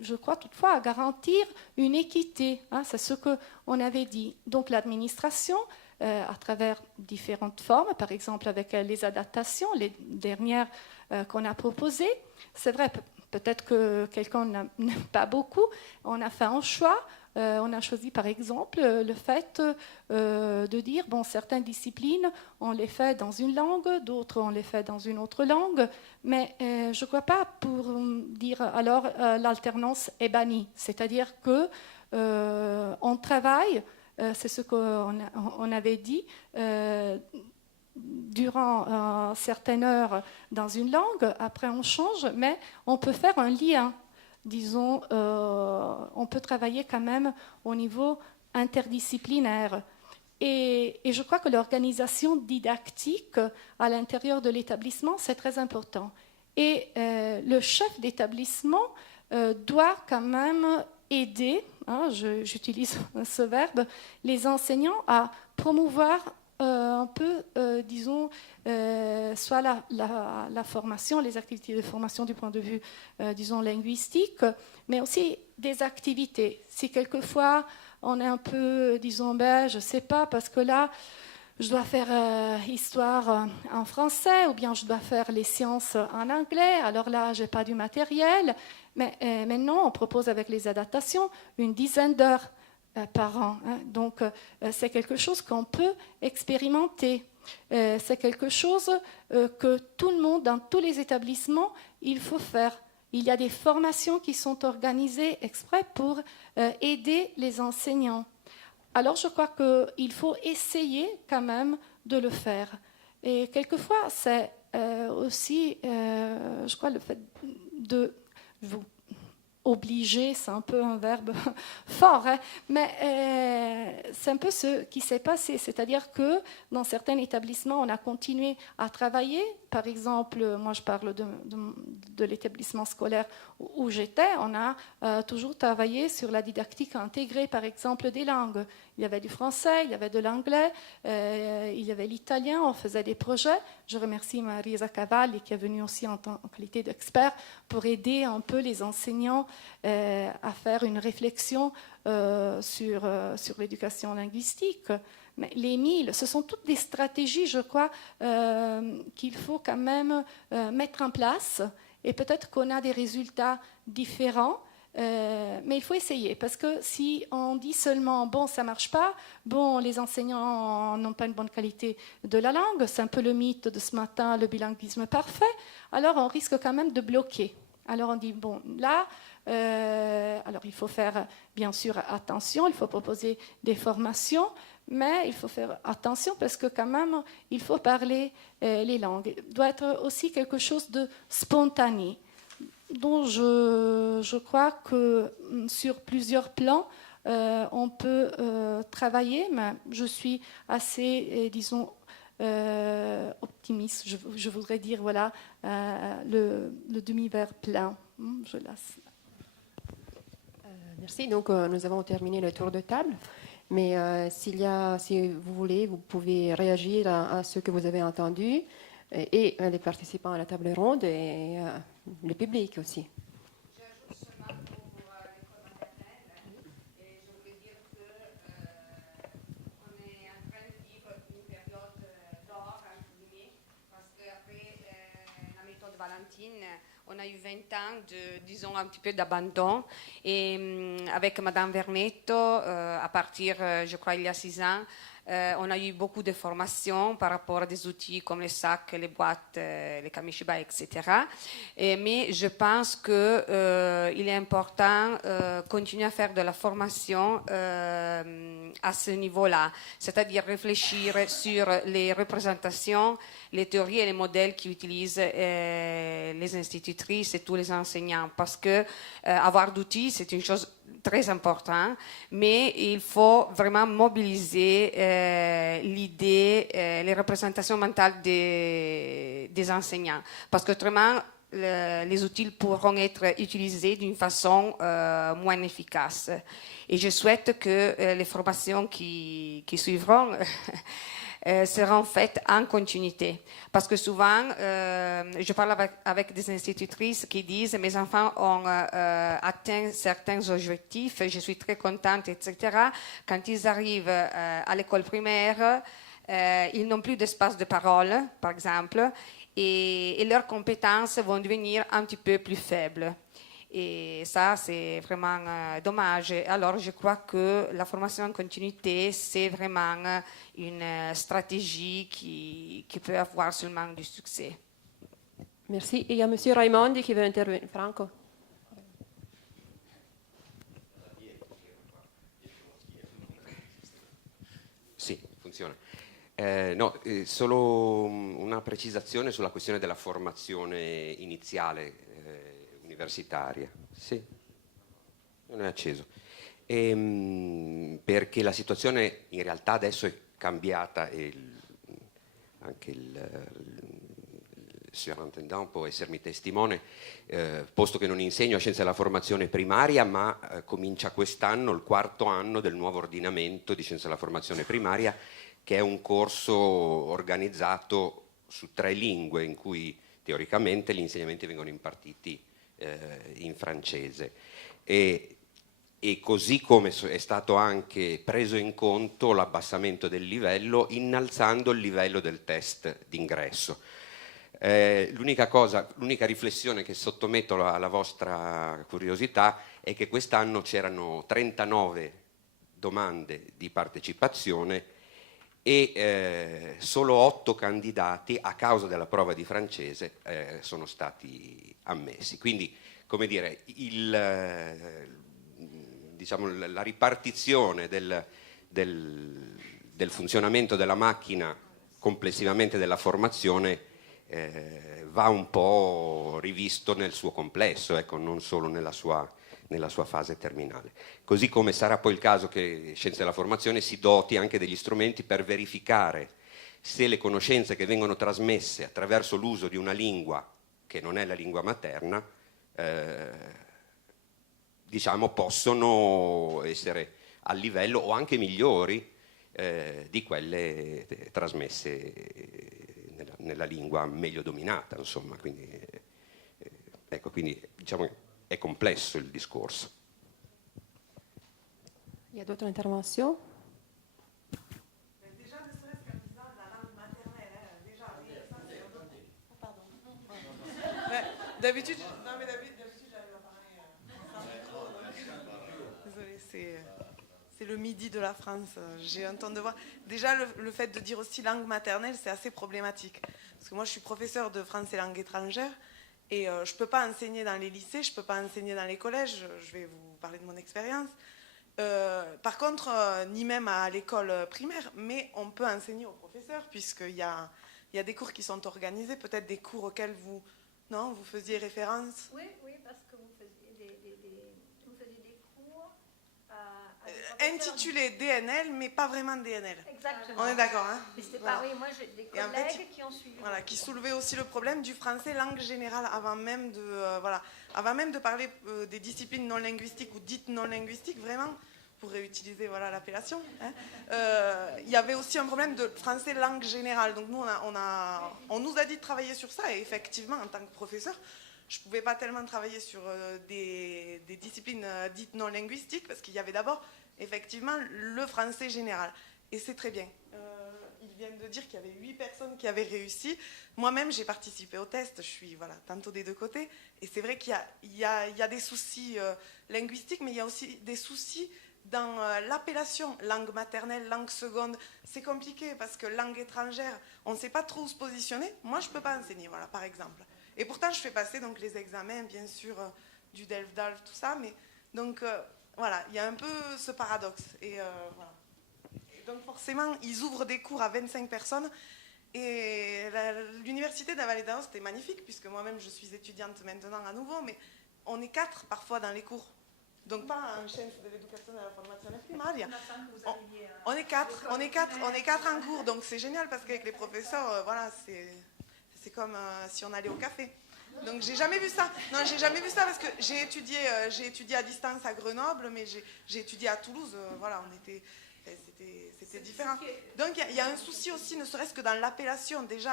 je crois toutefois, à garantir une équité. Hein, c'est ce qu'on avait dit. Donc l'administration, à travers différentes formes, par exemple avec les adaptations, les dernières qu'on a proposées, c'est vrai, peut-être que quelqu'un n'aime pas beaucoup, on a fait un choix. On a choisi par exemple le fait de dire, bon, certaines disciplines, on les fait dans une langue, d'autres on les fait dans une autre langue, mais je ne crois pas pour dire alors l'alternance est bannie, c'est-à-dire que on travaille, c'est ce qu'on avait dit, durant certaines heures dans une langue, après on change, mais on peut faire un lien. Disons, on peut travailler quand même au niveau interdisciplinaire. Et je crois que l'organisation didactique à l'intérieur de l'établissement, c'est très important. Et le chef d'établissement doit quand même aider, hein, j'utilise ce verbe, les enseignants à promouvoir un peu, disons, soit la formation, les activités de formation du point de vue, disons, linguistique, mais aussi des activités. Si quelquefois on est un peu, disons, je ne sais pas, parce que là, je dois faire histoire en français, ou bien je dois faire les sciences en anglais, alors là, je n'ai pas du matériel, mais maintenant, on propose avec les adaptations une dizaine d'heures par an. Hein. Donc, c'est quelque chose qu'on peut expérimenter. C'est quelque chose que tout le monde, dans tous les établissements, il faut faire. Il y a des formations qui sont organisées exprès pour aider les enseignants. Alors, je crois qu'il faut essayer quand même de le faire. Et quelquefois, c'est aussi, je crois, le fait de vous obliger, c'est un peu un verbe fort, hein, mais c'est un peu ce qui s'est passé. C'est-à-dire que dans certains établissements, on a continué à travailler. Par exemple, moi je parle de l'établissement scolaire où j'étais, on a toujours travaillé sur la didactique intégrée, par exemple, des langues. Il y avait du français, il y avait de l'anglais, il y avait l'italien, on faisait des projets. Je remercie Marisa Cavalli qui est venue aussi en qualité d'expert pour aider un peu les enseignants à faire une réflexion sur l'éducation linguistique. Mais les 1000, ce sont toutes des stratégies, je crois, qu'il faut quand même mettre en place. Et peut-être qu'on a des résultats différents, mais il faut essayer. Parce que si on dit seulement, bon, ça ne marche pas, bon, les enseignants n'ont pas une bonne qualité de la langue, c'est un peu le mythe de ce matin, le bilinguisme parfait, alors on risque quand même de bloquer. Alors on dit, bon, là, alors il faut faire bien sûr attention, il faut proposer des formations, mais il faut faire attention parce que quand même, il faut parler les langues. Il doit être aussi quelque chose de spontané, dont je crois que sur plusieurs plans, on peut travailler, mais je suis assez, disons, optimiste. Je voudrais dire, voilà, le demi-verre plein. Je laisse. Merci. Donc, nous avons terminé le tour de table. Mais si vous voulez, vous pouvez réagir à ce que vous avez entendu et les participants à la table ronde et le public aussi. J'ajoute seulement pour l'école maternelle et je voulais dire qu'on est en train de vivre une période d'or, parce qu'après la méthode Valentine, on a eu 20 ans de, disons, un petit peu d'abandon. Et avec Madame Vermetto, à partir, je crois, il y a 6 ans, on a eu beaucoup de formations par rapport à des outils comme les sacs, les boîtes, les kamishiba, etc. Mais je pense qu'il est important de continuer à faire de la formation à ce niveau-là, c'est-à-dire réfléchir sur les représentations, les théories et les modèles qu'utilisent les institutrices et tous les enseignants, parce que avoir d'outils, c'est une chose très importante, mais il faut vraiment mobiliser l'idée, les représentations mentales des enseignants, parce qu'autrement, les outils pourront être utilisés d'une façon moins efficace. Et je souhaite que les formations qui suivront seront faites en continuité. Parce que souvent, je parle avec des institutrices qui disent « mes enfants ont atteint certains objectifs, je suis très contente, etc. » Quand ils arrivent à l'école primaire, ils n'ont plus d'espace de parole, par exemple, et leurs compétences vont devenir un petit peu plus faibles. Et ça, c'est vraiment dommage. Alors, je crois que la formation en continuité, c'est vraiment une stratégie qui peut avoir seulement du succès. Merci. Et il y a M. Raimondi qui veut intervenir. Franco. Sì, funziona. No, solo una precisazione sulla questione della formazione iniziale universitaria. Sì, non è acceso. Perché la situazione in realtà adesso è cambiata e anche il surintendant può essermi testimone, posto che non insegno a scienze della formazione primaria, ma comincia quest'anno il 4º anno del nuovo ordinamento di scienze della formazione primaria, che è un corso organizzato su 3 lingue, in cui teoricamente gli insegnamenti vengono impartiti in francese. E così come è stato anche preso in conto l'abbassamento del livello, innalzando il livello del test d'ingresso. L'unica riflessione che sottometto alla vostra curiosità è che quest'anno c'erano 39 domande di partecipazione e solo 8 candidati, a causa della prova di francese, sono stati ammessi. Quindi, come dire, la ripartizione del funzionamento della macchina complessivamente della formazione va un po' rivisto nel suo complesso, ecco, non solo nella sua fase terminale. Così come sarà poi il caso che Scienze della Formazione si doti anche degli strumenti per verificare se le conoscenze che vengono trasmesse attraverso l'uso di una lingua che non è la lingua materna, possono essere a livello o anche migliori di quelle trasmesse nella lingua meglio dominata, insomma. Quindi, quindi è complesso il discorso. Il y a d'autres interventions? D'habitude, j'arrive à parler sans micro. Désolée, c'est le midi de la France. J'ai un temps de voir. Déjà, le fait de dire aussi langue maternelle, c'est assez problématique. Parce que moi, je suis professeure de français langue étrangère et je ne peux pas enseigner dans les lycées, je ne peux pas enseigner dans les collèges. Je vais vous parler de mon expérience. Par contre, ni même à l'école primaire, mais on peut enseigner aux professeurs puisqu'il y a des cours qui sont organisés, peut-être des cours auxquels vous faisiez référence. Oui, parce que vous faisiez des cours intitulés DNL, mais pas vraiment DNL. Exactement. On est d'accord, hein? Voilà. Oui, moi j'ai des collègues qui ont suivi. Voilà, qui soulevaient aussi le problème du français langue générale avant même de parler des disciplines non linguistiques ou dites non linguistiques, vraiment, pour réutiliser l'appellation. Il y avait aussi un problème de français langue générale. Donc nous, on nous a dit de travailler sur ça et effectivement, en tant que professeur, je ne pouvais pas tellement travailler sur des disciplines dites non linguistiques parce qu'il y avait d'abord effectivement le français général. Et c'est très bien. Ils viennent de dire qu'il y avait 8 personnes qui avaient réussi. Moi-même, j'ai participé au test. Je suis tantôt des deux côtés. Et c'est vrai qu'il y a des soucis linguistiques, mais il y a aussi des soucis dans l'appellation langue maternelle, langue seconde. C'est compliqué parce que langue étrangère, on ne sait pas trop où se positionner. Moi, je ne peux pas enseigner, par exemple. Et pourtant, je fais passer donc les examens, bien sûr, du DELF-DALF, tout ça. Mais donc, il y a un peu ce paradoxe. Et voilà. Donc forcément, ils ouvrent des cours à 25 personnes. Et l'université de la Vallée d'Aoste, c'était magnifique, puisque moi-même, je suis étudiante maintenant à nouveau, mais on est 4 parfois dans les cours. Donc pas en sciences de l'éducation et de la formation primaire. On est 4 en cours, donc c'est génial, parce qu'avec les professeurs, c'est comme si on allait au café. Donc j'ai jamais vu ça. Non, j'ai jamais vu ça parce que j'ai étudié à distance à Grenoble, mais j'ai étudié à Toulouse. On était. C'était différent. Donc il y a un souci aussi, ne serait-ce que dans l'appellation. Déjà,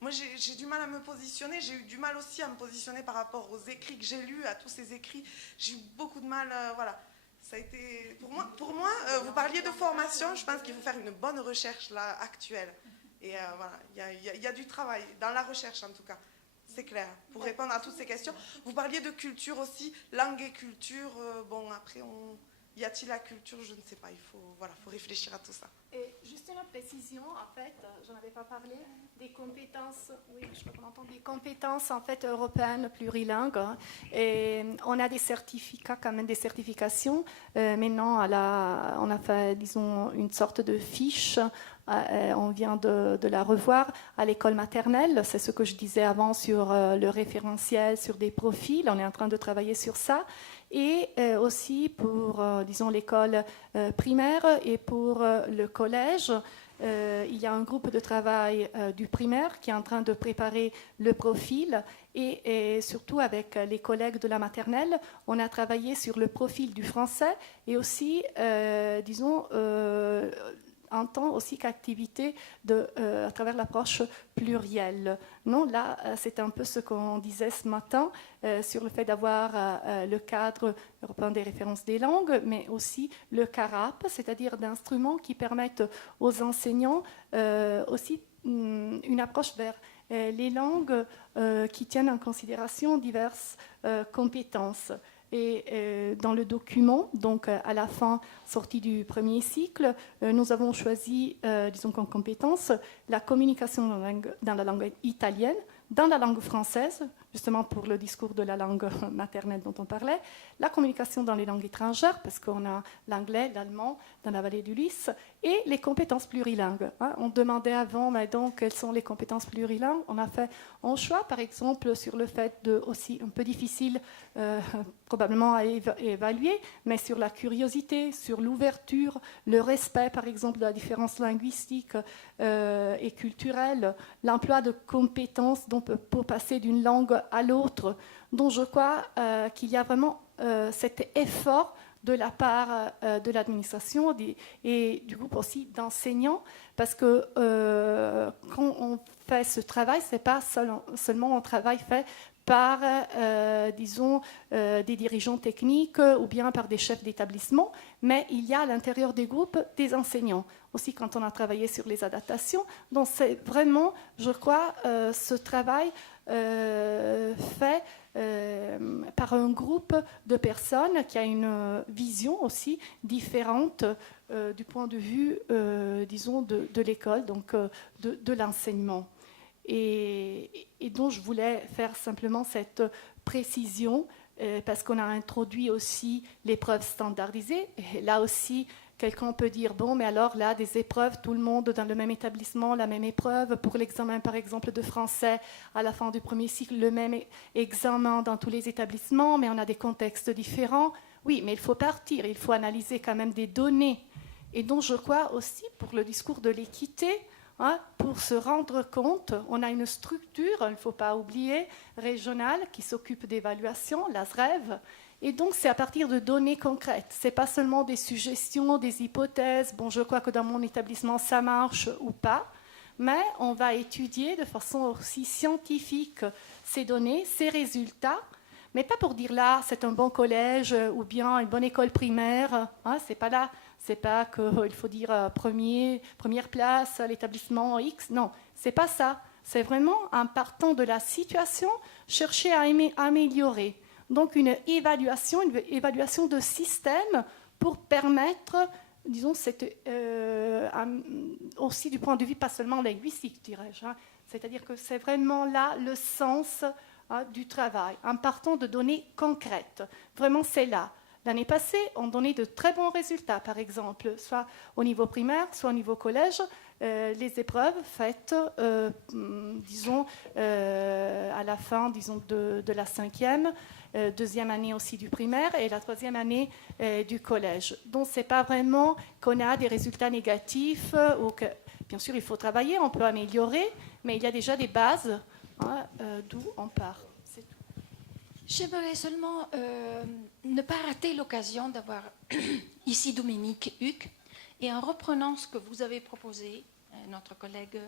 moi j'ai du mal à me positionner, j'ai eu du mal aussi à me positionner par rapport aux écrits que j'ai lus, à tous ces écrits. J'ai eu beaucoup de mal, voilà. Ça a été, pour moi vous parliez de formation, je pense qu'il faut faire une bonne recherche là, actuelle. Et voilà, il y a du travail, dans la recherche en tout cas. C'est clair, pour répondre à toutes ces questions. Vous parliez de culture aussi, langue et culture. Bon, après, y a-t-il la culture? Je ne sais pas, il faut réfléchir à tout ça. Et juste une précision, en fait, je n'en avais pas parlé, des compétences, oui, je crois qu'on entend des compétences en fait européennes plurilingues. Hein, et on a des certificats, quand même des certifications. Maintenant, on a fait, disons, une sorte de fiche. On vient de la revoir à l'école maternelle. C'est ce que je disais avant sur le référentiel, sur des profils. On est en train de travailler sur ça. Et aussi pour, disons, l'école primaire et pour le collège. Il y a un groupe de travail du primaire qui est en train de préparer le profil et surtout avec les collègues de la maternelle, on a travaillé sur le profil du français et aussi, disons, en tant aussi qu'activité à travers l'approche plurielle. Non, là, c'est un peu ce qu'on disait ce matin sur le fait d'avoir le cadre européen des références des langues, mais aussi le CARAP, c'est-à-dire d'instruments qui permettent aux enseignants aussi une approche vers les langues qui tiennent en considération diverses compétences. Et dans le document, donc à la fin, sortie du premier cycle, nous avons choisi, disons comme compétence, la communication dans la langue italienne, dans la langue française, justement pour le discours de la langue maternelle dont on parlait, la communication dans les langues étrangères, parce qu'on a l'anglais, l'allemand dans la vallée du Lys, et les compétences plurilingues. Hein. On demandait avant, mais donc, quelles sont les compétences plurilingues? On a fait un choix, par exemple, sur le fait de, aussi un peu difficile, probablement à évaluer, mais sur la curiosité, sur l'ouverture, le respect, par exemple, de la différence linguistique et culturelle, l'emploi de compétences donc, pour passer d'une langue à l'autre, dont je crois qu'il y a vraiment cet effort de la part de l'administration et du groupe aussi d'enseignants, parce que quand on fait ce travail, ce n'est pas seulement un travail fait par, disons, des dirigeants techniques ou bien par des chefs d'établissement, mais il y a à l'intérieur des groupes des enseignants. Aussi, quand on a travaillé sur les adaptations, donc c'est vraiment, je crois, ce travail fait par un groupe de personnes qui a une vision aussi différente du point de vue, disons, de l'école, donc de l'enseignement. Et donc, je voulais faire simplement cette précision parce qu'on a introduit aussi l'épreuve standardisée. Et là aussi, quelqu'un peut dire, bon, mais alors là, des épreuves, tout le monde dans le même établissement, la même épreuve. Pour l'examen, par exemple, de français, à la fin du premier cycle, le même examen dans tous les établissements, mais on a des contextes différents. Oui, mais il faut partir, il faut analyser quand même des données. Et donc, je crois aussi, pour le discours de l'équité, hein, pour se rendre compte, on a une structure, il ne faut pas oublier, régionale, qui s'occupe d'évaluation, la SREV. Et donc, c'est à partir de données concrètes. Ce n'est pas seulement des suggestions, des hypothèses. Bon, je crois que dans mon établissement, ça marche ou pas. Mais on va étudier de façon aussi scientifique ces données, ces résultats. Mais pas pour dire là, c'est un bon collège ou bien une bonne école primaire. Hein, c'est pas là. C'est pas qu'il faut dire première place à l'établissement X. Non, c'est pas ça. C'est vraiment en partant de la situation, chercher à améliorer. Donc une évaluation de système pour permettre, disons, aussi du point de vue pas seulement linguistique, dirais-je. Hein. C'est-à-dire que c'est vraiment là le sens du travail, en partant de données concrètes. Vraiment, c'est là. L'année passée, on donnait de très bons résultats, par exemple, soit au niveau primaire, soit au niveau collège. Les épreuves faites, disons, à la fin, disons, de la 5e, deuxième année aussi du primaire et la 3e année du collège. Donc, ce n'est pas vraiment qu'on a des résultats négatifs ou que, bien sûr, il faut travailler, on peut améliorer, mais il y a déjà des bases d'où on part. C'est tout. J'aimerais seulement ne pas rater l'occasion d'avoir ici Dominique Huc, et en reprenant ce que vous avez proposé, notre collègue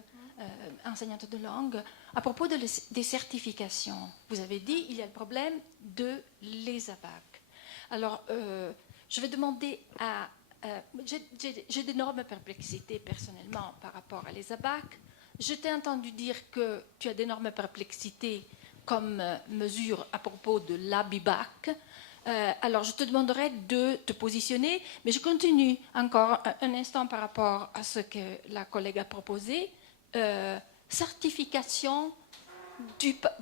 enseignante de langue, à propos des certifications. Vous avez dit qu'il y a le problème de l'ESABAC. Alors, je vais demander à... j'ai d'énormes perplexités personnellement par rapport à l'ESABAC. Je t'ai entendu dire que tu as d'énormes perplexités comme mesure à propos de l'ABIBAC. Alors, je te demanderai de te positionner, mais je continue encore un instant par rapport à ce que la collègue a proposé. Certification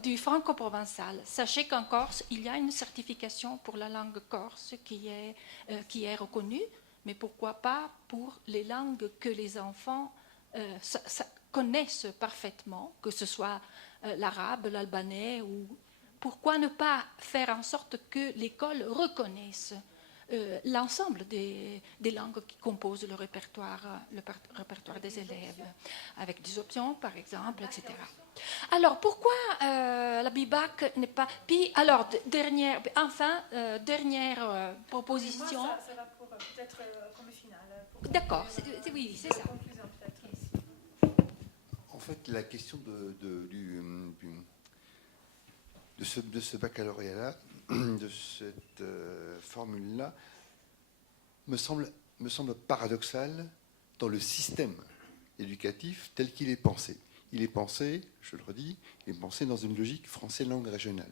du franco-provençal. Sachez qu'en Corse, il y a une certification pour la langue corse qui est reconnue, mais pourquoi pas pour les langues que les enfants connaissent parfaitement, que ce soit l'arabe, l'albanais, ou pourquoi ne pas faire en sorte que l'école reconnaisse l'ensemble des langues qui composent le répertoire des élèves, avec des options, par exemple, etc. Alors, pourquoi la BIBAC n'est pas... Puis, alors, dernière proposition... Moi, ça va pour peut-être comme finale. D'accord, oui, c'est ça. En fait, la question de ce baccalauréat-là, de cette formule-là, me semble paradoxale dans le système éducatif tel qu'il est pensé. Il est pensé, je le redis, il est pensé dans une logique français langue régionale.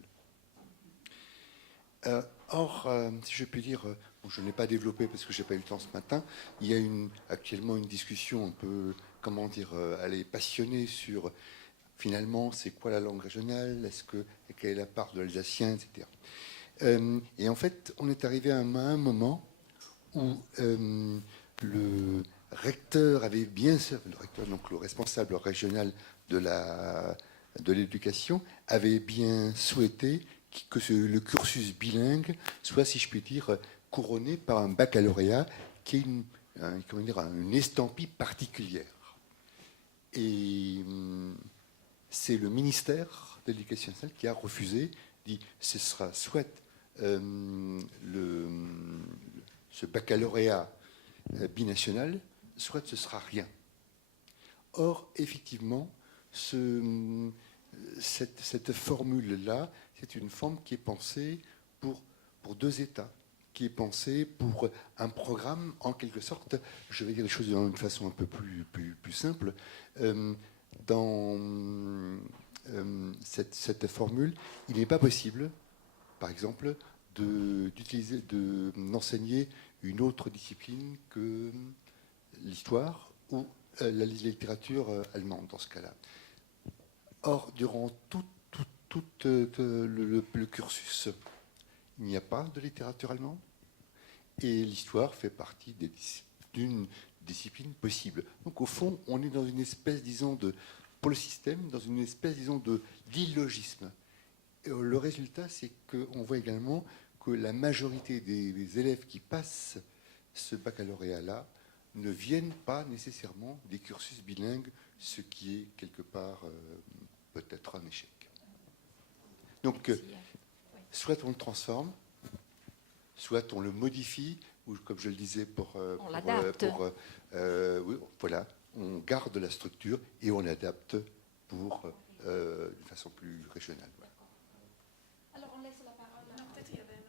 Or, si je puis dire, bon, je ne l'ai pas développé parce que je n'ai pas eu le temps ce matin, il y a actuellement une discussion un peu, comment dire, elle est passionnée sur, finalement, c'est quoi la langue régionale, quelle est la part de l'alsacien, etc. Et en fait, on est arrivé à un moment où le recteur avait bien, le recteur, donc le responsable régional de l'éducation, avait bien souhaité que le cursus bilingue soit, si je puis dire, couronné par un baccalauréat qui est une estampille particulière. Et c'est le ministère de l'Éducation nationale qui a refusé, dit ce sera soit ce baccalauréat binational, soit ce sera rien. Or, effectivement, cette formule-là, c'est une forme qui est pensée pour deux États, qui est pensée pour un programme, en quelque sorte, je vais dire les choses d'une façon un peu plus simple, dans cette formule, il n'est pas possible, par exemple, d'enseigner une autre discipline que l'histoire ou la littérature allemande, dans ce cas-là. Or, durant tout le cursus, il n'y a pas de littérature allemande, et l'histoire fait partie d'une discipline possible. Donc, au fond, on est dans une espèce, disons, pour le système, dans une espèce, disons, d'illogisme. Le résultat, c'est qu'on voit également que la majorité des élèves qui passent ce baccalauréat-là ne viennent pas nécessairement des cursus bilingues, ce qui est quelque part peut-être un échec. Donc, soit on le transforme, soit on le modifie, ou comme je le disais, on l'adapte. Oui, voilà, on garde la structure et on l'adapte pour d'une façon plus régionale. Voilà. Alors on laisse la parole. Non, peut-être il y avait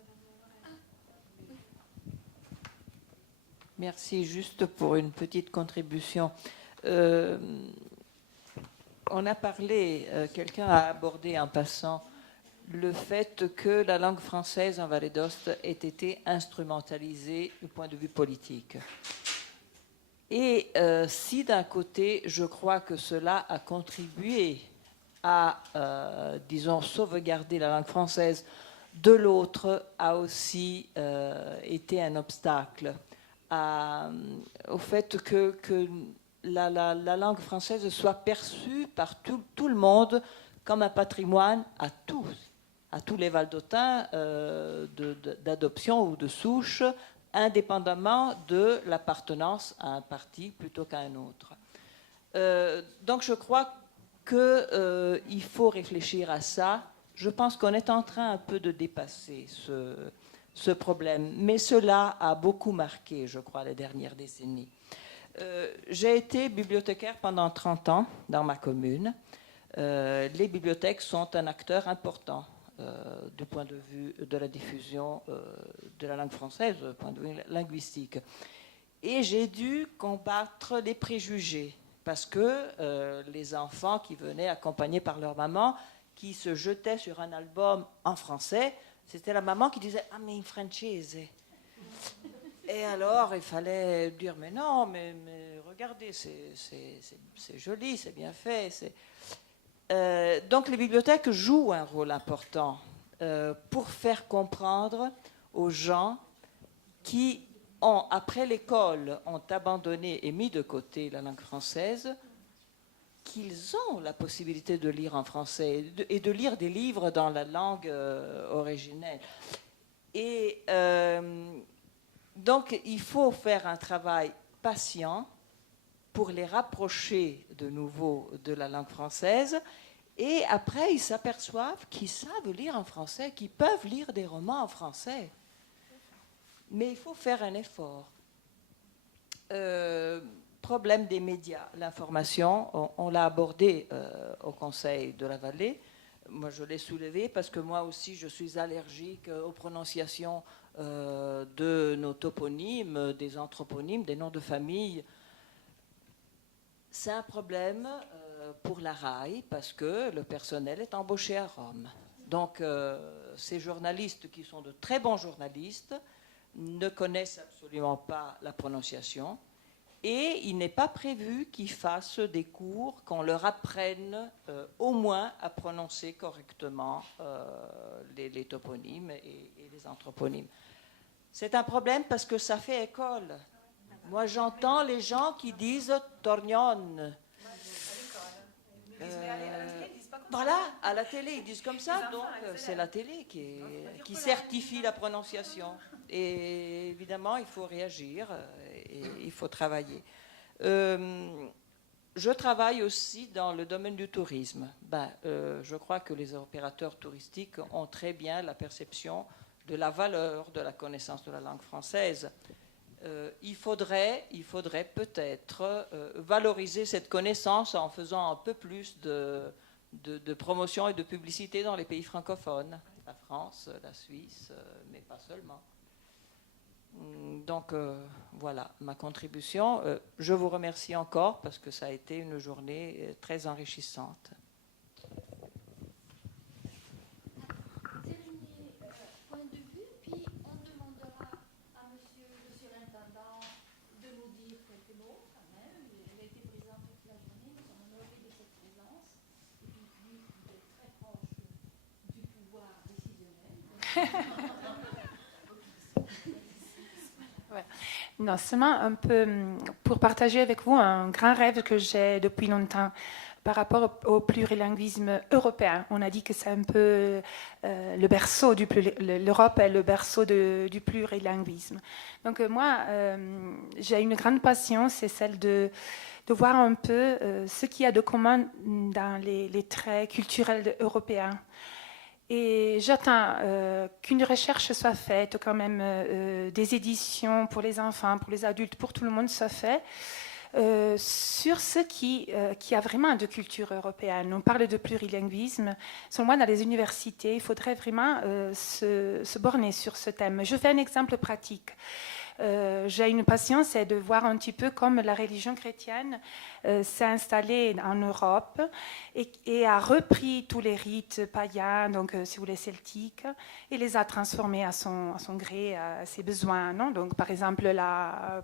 Merci, juste pour une petite contribution. On a parlé, quelqu'un a abordé en passant le fait que la langue française en Vallée d'Ost ait été instrumentalisée du point de vue politique. Et si d'un côté, je crois que cela a contribué à, disons, sauvegarder la langue française, de l'autre a aussi été un obstacle au fait que la langue française soit perçue par tout le monde comme un patrimoine à tous les Valdôtains d'adoption ou de souche, indépendamment de l'appartenance à un parti plutôt qu'à un autre. Donc je crois qu'il faut réfléchir à ça je pense qu'on est en train un peu de dépasser ce problème, mais cela a beaucoup marqué, je crois, les dernières décennies. J'ai été bibliothécaire pendant 30 ans dans ma commune. Les bibliothèques sont un acteur important du point de vue de la diffusion de la langue française, du point de vue linguistique. Et j'ai dû combattre les préjugés, parce que les enfants qui venaient accompagnés par leur maman, qui se jetaient sur un album en français, c'était la maman qui disait « Ah, mais in francese ». Et alors, il fallait dire « Mais non, mais regardez, c'est joli, c'est bien fait. » Donc les bibliothèques jouent un rôle important pour faire comprendre aux gens qui, après l'école, ont abandonné et mis de côté la langue française, qu'ils ont la possibilité de lire en français et de lire des livres dans la langue originelle. Et donc il faut faire un travail patient pour les rapprocher de nouveau de la langue française. Et après, ils s'aperçoivent qu'ils savent lire en français, qu'ils peuvent lire des romans en français. Mais il faut faire un effort. Problème des médias, l'information, on l'a abordé au Conseil de la Vallée. Moi, je l'ai soulevé parce que moi aussi, je suis allergique aux prononciations de nos toponymes, des anthroponymes, des noms de famille. C'est un problème pour la RAI parce que le personnel est embauché à Rome. Donc, ces journalistes qui sont de très bons journalistes ne connaissent absolument pas la prononciation et il n'est pas prévu qu'ils fassent des cours, qu'on leur apprenne au moins à prononcer correctement les toponymes et les anthroponymes. C'est un problème parce que ça fait école. Moi, j'entends les gens qui disent « torgnone ». Voilà, à la télé, ils disent comme ça, donc c'est la télé qui certifie la prononciation. Et évidemment, il faut réagir et il faut travailler. Je travaille aussi dans le domaine du tourisme. Je crois que les opérateurs touristiques ont très bien la perception de la valeur de la connaissance de la langue française. Il faudrait peut-être valoriser cette connaissance en faisant un peu plus de promotion et de publicité dans les pays francophones, la France, la Suisse, mais pas seulement. Donc voilà ma contribution. Je vous remercie encore parce que ça a été une journée très enrichissante. Ouais. Non, seulement un peu pour partager avec vous un grand rêve que j'ai depuis longtemps par rapport au plurilinguisme européen. On a dit que c'est un peu le berceau l'Europe est le berceau du plurilinguisme. Donc moi, j'ai une grande passion, c'est celle de voir un peu ce qu'il y a de commun dans les traits culturels européens. Et j'attends qu'une recherche soit faite, quand même des éditions pour les enfants, pour les adultes, pour tout le monde soit fait sur ce qui a vraiment de culture européenne. On parle de plurilinguisme. Selon moi, dans les universités, il faudrait vraiment se borner sur ce thème. Je fais un exemple pratique. J'ai une passion, c'est de voir un petit peu comme la religion chrétienne s'est installée en Europe et a repris tous les rites païens, donc si vous voulez celtiques, et les a transformés à son gré, à ses besoins. Non, donc par exemple,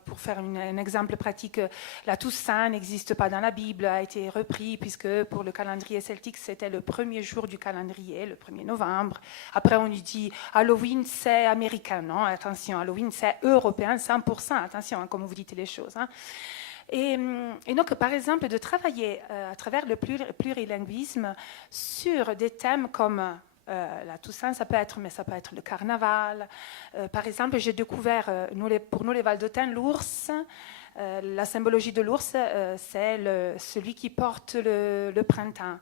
pour faire un exemple pratique, la Toussaint n'existe pas dans la Bible, a été repris puisque pour le calendrier celtique, c'était le premier jour du calendrier, le 1er novembre. Après, on lui dit Halloween, c'est américain. Non, attention, Halloween, c'est européen, 100%. Attention, comme vous dites les choses. Hein. Et donc, par exemple, de travailler à travers le plurilinguisme sur des thèmes comme la Toussaint, ça peut être le carnaval. Par exemple, j'ai découvert, pour nous les Valdôtains, l'ours La symbologie de l'ours, c'est celui qui porte le printemps.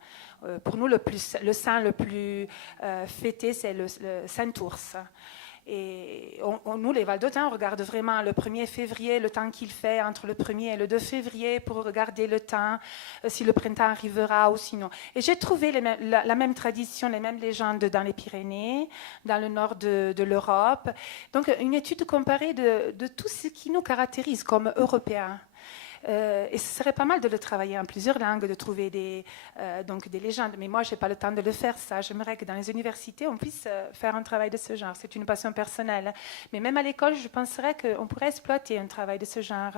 Pour nous, le saint le plus fêté, c'est le Saint-Ours. Et nous, les Valdôtains, on regarde vraiment le 1er février, le temps qu'il fait entre le 1er et le 2 février pour regarder le temps, si le printemps arrivera ou sinon. Et j'ai trouvé la même tradition, les mêmes légendes dans les Pyrénées, dans le nord de l'Europe. Donc, une étude comparée de tout ce qui nous caractérise comme Européens. Et ce serait pas mal de le travailler en plusieurs langues, de trouver des légendes. Mais moi, je n'ai pas le temps de le faire, ça. J'aimerais que dans les universités, on puisse faire un travail de ce genre. C'est une passion personnelle. Mais même à l'école, je penserais qu'on pourrait exploiter un travail de ce genre.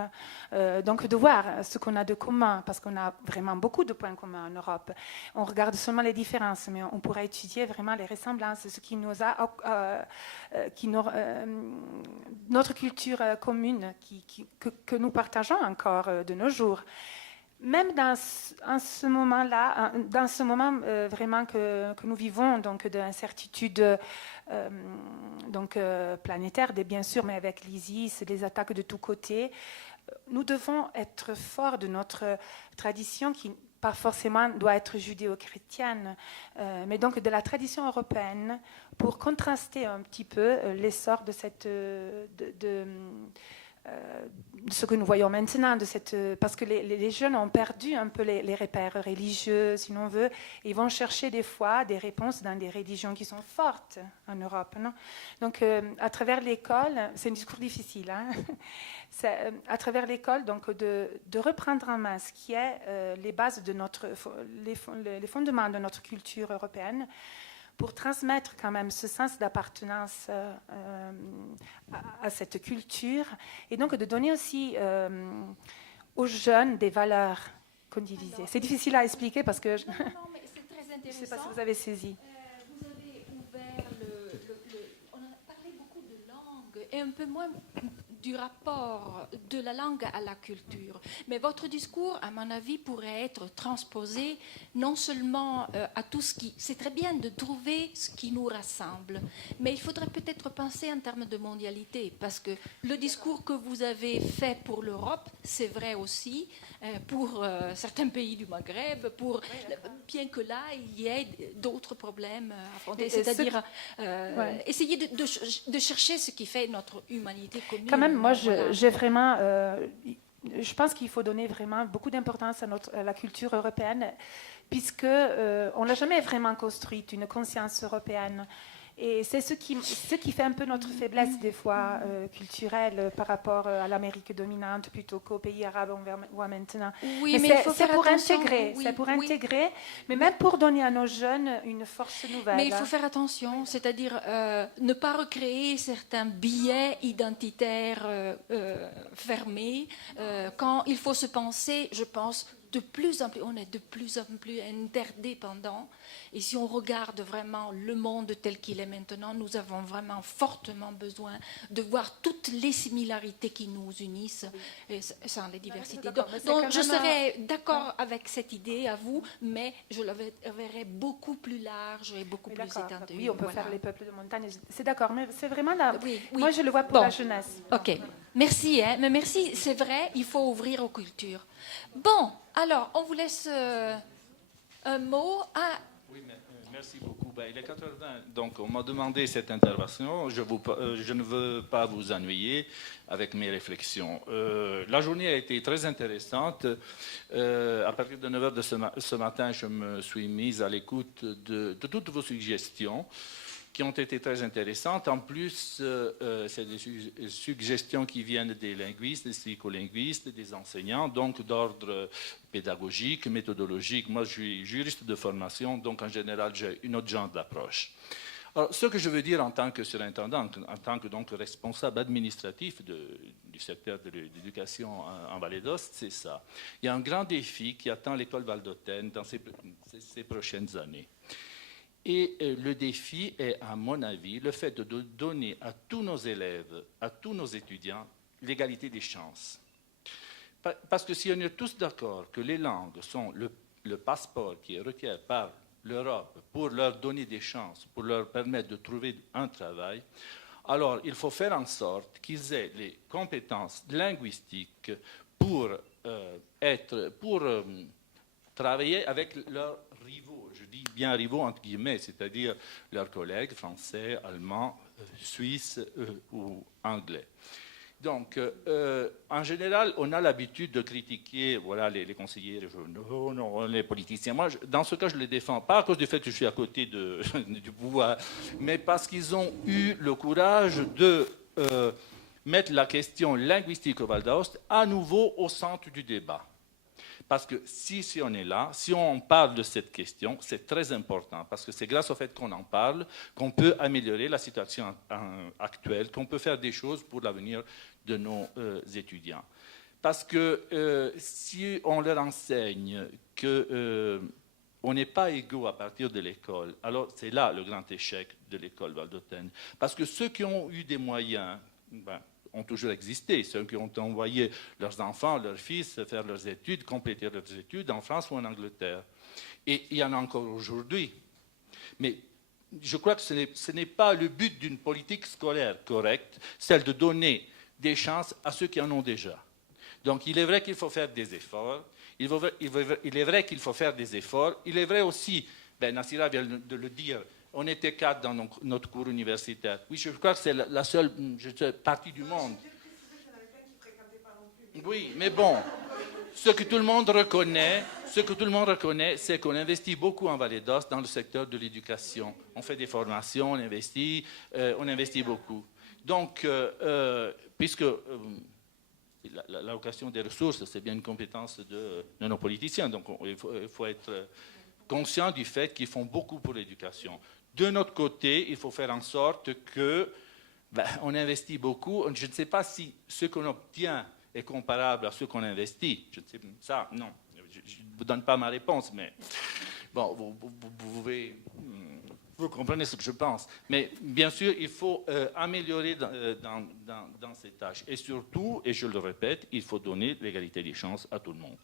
Donc, de voir ce qu'on a de commun, parce qu'on a vraiment beaucoup de points communs en Europe. On regarde seulement les différences, mais on pourrait étudier vraiment les ressemblances, ce qui nous a... notre culture commune que nous partageons encore de nos jours. Même dans ce moment-là, dans ce moment vraiment que nous vivons, donc d'incertitude planétaire, bien sûr, mais avec l'ISIS, des attaques de tous côtés, nous devons être forts de notre tradition qui pas forcément doit être judéo-chrétienne, mais donc de la tradition européenne, pour contraster un petit peu l'essor de cette... de ce que nous voyons maintenant, parce que les jeunes ont perdu un peu les repères religieux, si l'on veut, et ils vont chercher des fois des réponses dans des religions qui sont fortes en Europe. Non? Donc, à travers l'école, c'est un discours difficile, hein. À travers l'école, donc, de reprendre en main ce qui est les bases de les fondements de notre culture européenne, pour transmettre quand même ce sens d'appartenance à cette culture, et donc de donner aussi aux jeunes des valeurs condivisées. C'est difficile à expliquer parce que... Non, mais c'est très intéressant. Je ne sais pas si vous avez saisi. Vous avez ouvert on a parlé beaucoup de langue et un peu moins du rapport de la langue à la culture. Mais votre discours, à mon avis, pourrait être transposé non seulement à tout ce qui... C'est très bien de trouver ce qui nous rassemble, mais il faudrait peut-être penser en termes de mondialité, parce que le discours que vous avez fait pour l'Europe, c'est vrai aussi pour certains pays du Maghreb, bien que là, il y ait d'autres problèmes à affronter. C'est-à-dire essayer de chercher ce qui fait notre humanité commune. Quand même, moi, j'ai vraiment... je pense qu'il faut donner vraiment beaucoup d'importance à la culture européenne, puisque on n'a jamais vraiment construit une conscience européenne. Et c'est ce qui fait un peu notre faiblesse des fois culturelle par rapport à l'Amérique dominante plutôt qu'aux pays arabes on voit maintenant. Oui, mais c'est pour intégrer, mais même pour donner à nos jeunes une force nouvelle. Mais il faut faire attention, c'est-à-dire ne pas recréer certains biais identitaires fermés. Quand il faut se penser, je pense, on est de plus en plus interdépendants. Et si on regarde vraiment le monde tel qu'il est maintenant, nous avons vraiment fortement besoin de voir toutes les similarités qui nous unissent sans les diversités. Donc je serais d'accord avec cette idée à vous, mais je la verrais beaucoup plus large et beaucoup plus étendue. Oui, on peut faire les peuples de montagne. C'est d'accord, mais c'est vraiment là. Oui. Moi, je le vois pour la jeunesse. Ok. Merci, mais merci. C'est vrai, il faut ouvrir aux cultures. Bon, alors, on vous laisse un mot. Oui, merci beaucoup. Il est 4h20, donc on m'a demandé cette intervention. Je ne veux pas vous ennuyer avec mes réflexions. La journée a été très intéressante. À partir de 9h de ce matin, je me suis mise à l'écoute de toutes vos suggestions, qui ont été très intéressantes. En plus, c'est des suggestions qui viennent des linguistes, des psycholinguistes, des enseignants, donc d'ordre pédagogique, méthodologique. Moi, je suis juriste de formation, donc en général, j'ai une autre genre d'approche. Alors, ce que je veux dire en tant que surintendant, en tant que donc, responsable administratif du secteur de l'éducation en Vallée d'Ost, c'est ça. Il y a un grand défi qui attend l'école valdôtaine dans ces prochaines années. Et le défi est, à mon avis, le fait de donner à tous nos élèves, à tous nos étudiants, l'égalité des chances. Parce que si on est tous d'accord que les langues sont le passeport qui est requis par l'Europe pour leur donner des chances, pour leur permettre de trouver un travail, Alors, il faut faire en sorte qu'ils aient les compétences linguistiques pour travailler avec leurs rivaux. Je dis bien rivaux entre guillemets, c'est-à-dire leurs collègues français, allemands, suisses ou anglais. Donc, en général, on a l'habitude de critiquer les conseillers régionaux, non, les politiciens. Moi, dans ce cas, je les défends, pas à cause du fait que je suis à côté du pouvoir, mais parce qu'ils ont eu le courage de mettre la question linguistique au Val d'Aoste à nouveau au centre du débat. Parce que si on est là, si on parle de cette question, c'est très important, parce que c'est grâce au fait qu'on en parle qu'on peut améliorer la situation actuelle, qu'on peut faire des choses pour l'avenir de nos étudiants. Parce que si on leur enseigne qu'on n'est pas égaux à partir de l'école, alors c'est là le grand échec de l'école Valdôtaine. Parce que ceux qui ont eu des moyens ont toujours existé, ceux qui ont envoyé leurs enfants, leurs fils faire leurs études, compléter leurs études en France ou en Angleterre. Et il y en a encore aujourd'hui. Mais je crois que ce n'est pas le but d'une politique scolaire correcte, celle de donner des chances à ceux qui en ont déjà. Donc il est vrai qu'il faut faire des efforts, il est vrai qu'il faut faire des efforts, il est vrai aussi, Nassira vient de le dire, on était 4 dans notre cours universitaire. Oui, je crois que c'est la seule partie du monde. Oui, mais bon, ce que tout le monde reconnaît, c'est qu'on investit beaucoup en Vallée d'Aoste dans le secteur de l'éducation. On fait des formations, on investit beaucoup. Donc, puisque l'allocation des ressources, c'est bien une compétence de nos politiciens, donc il faut être conscient du fait qu'ils font beaucoup pour l'éducation. De notre côté, il faut faire en sorte qu'on investit beaucoup. Je ne sais pas si ce qu'on obtient est comparable à ce qu'on investit. Je ne sais ça, non. Je ne vous donne pas ma réponse, mais bon, vous comprenez ce que je pense. Mais bien sûr, il faut améliorer dans ces tâches. Et surtout, et je le répète, il faut donner l'égalité des chances à tout le monde.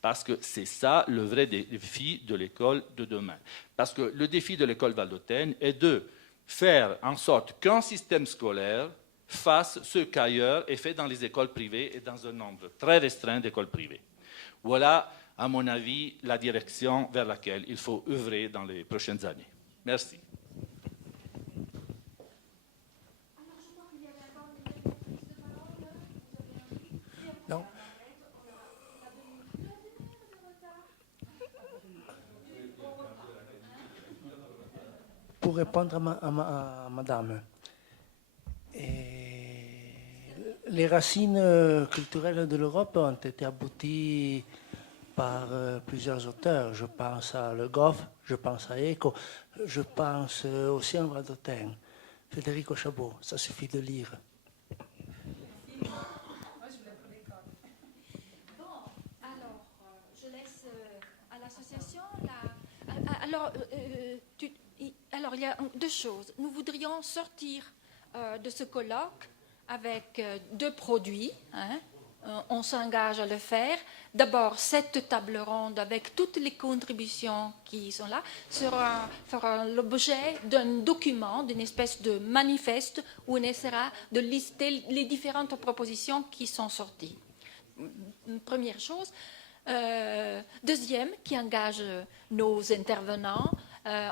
Parce que c'est ça le vrai défi de l'école de demain. Parce que le défi de l'école valdôtaine est de faire en sorte qu'un système scolaire fasse ce qu'ailleurs est fait dans les écoles privées et dans un nombre très restreint d'écoles privées. Voilà, à mon avis, la direction vers laquelle il faut œuvrer dans les prochaines années. Merci. Non. Pour répondre à madame, les racines culturelles de l'Europe ont été abouties par plusieurs auteurs. Je pense à Le Goff, je pense à Eco, je pense aussi à Valdôtaine, Federico Chabot, ça suffit de lire. Alors, il y a deux choses. Nous voudrions sortir de ce colloque avec deux produits. On s'engage à le faire. D'abord, cette table ronde avec toutes les contributions qui sont là fera l'objet d'un document, d'une espèce de manifeste où on essaiera de lister les différentes propositions qui sont sorties. Première chose. Deuxième, qui engage nos intervenants,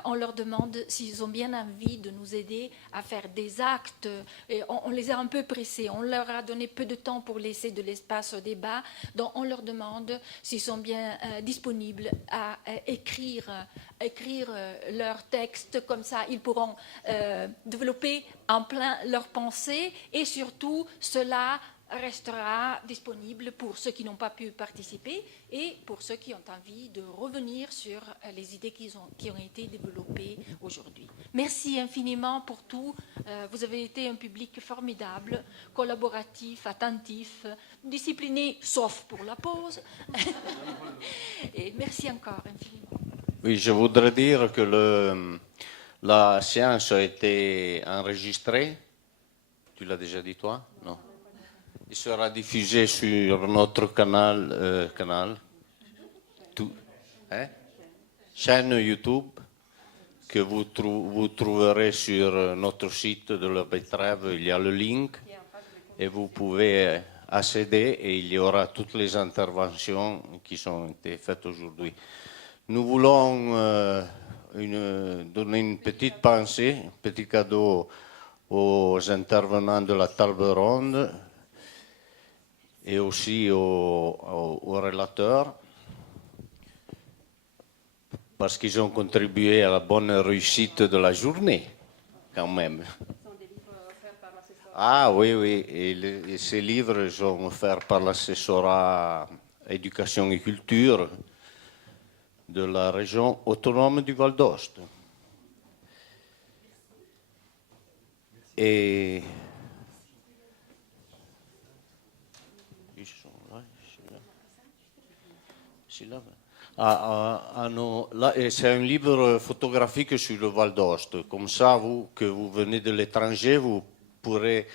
on leur demande s'ils ont bien envie de nous aider à faire des actes. Et on les a un peu pressés, on leur a donné peu de temps pour laisser de l'espace au débat, donc on leur demande s'ils sont bien disponibles à écrire leurs textes, comme ça ils pourront développer en plein leurs pensées, et surtout cela restera disponible pour ceux qui n'ont pas pu participer et pour ceux qui ont envie de revenir sur les idées qui ont été développées aujourd'hui. Merci infiniment pour tout. Vous avez été un public formidable, collaboratif, attentif, discipliné, sauf pour la pause. Et merci encore infiniment. Oui, je voudrais dire que la séance a été enregistrée. Tu l'as déjà dit toi? Non. Il sera diffusé sur notre chaîne YouTube, que vous trouverez sur notre site de la Betrève. Il y a le link et vous pouvez accéder et il y aura toutes les interventions qui ont été faites aujourd'hui. Nous voulons donner une petite pensée, un petit cadeau aux intervenants de la table ronde et aussi aux relateurs, parce qu'ils ont contribué à la bonne réussite de la journée, quand même. Ah oui, oui, et ces livres sont offerts par l'assessorat éducation et culture de la région autonome du Val d'Ost. Et c'est un livre photographique sur le Val d'Ost. Comme ça, vous, que vous venez de l'étranger, vous pourrez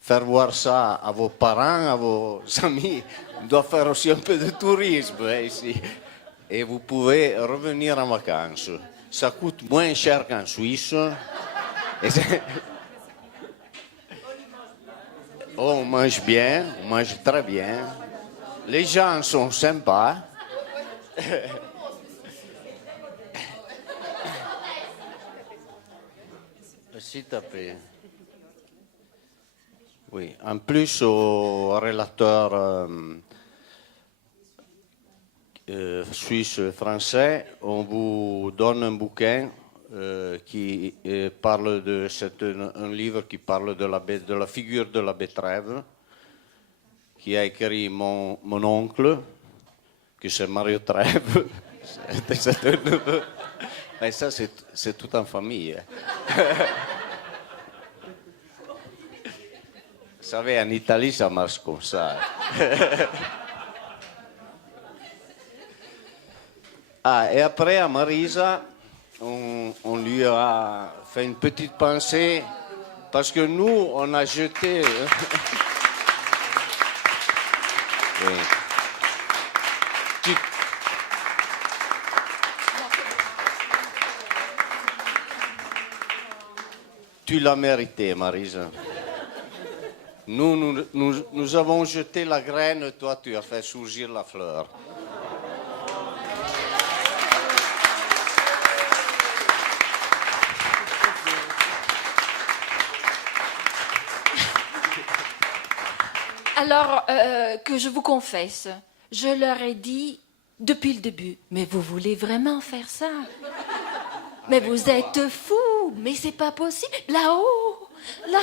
faire voir ça à vos parents, à vos amis. On doit faire aussi un peu de tourisme ici. Et vous pouvez revenir en vacances. Ça coûte moins cher qu'en Suisse. On mange bien, on mange très bien. Les gens sont sympas. S'il te plaît. Oui, en plus au relateur suisse-français, on vous donne un bouquin qui parle de... C'est un livre qui parle de la figure de la betterave, qui a écrit mon oncle, que c'est Mario Trèves. Et ça, c'est tout en famille. Vous savez, en Italie, ça marche comme ça. Ah, et après, à Marisa, on lui a fait une petite pensée, parce que nous, on a jeté... Oui. Tu l'as mérité, Marisa. Nous avons jeté la graine, toi tu as fait surgir la fleur. Alors, que je vous confesse, je leur ai dit depuis le début, mais vous voulez vraiment faire ça? Mais vous êtes fous, mais c'est pas possible. Là-haut, là,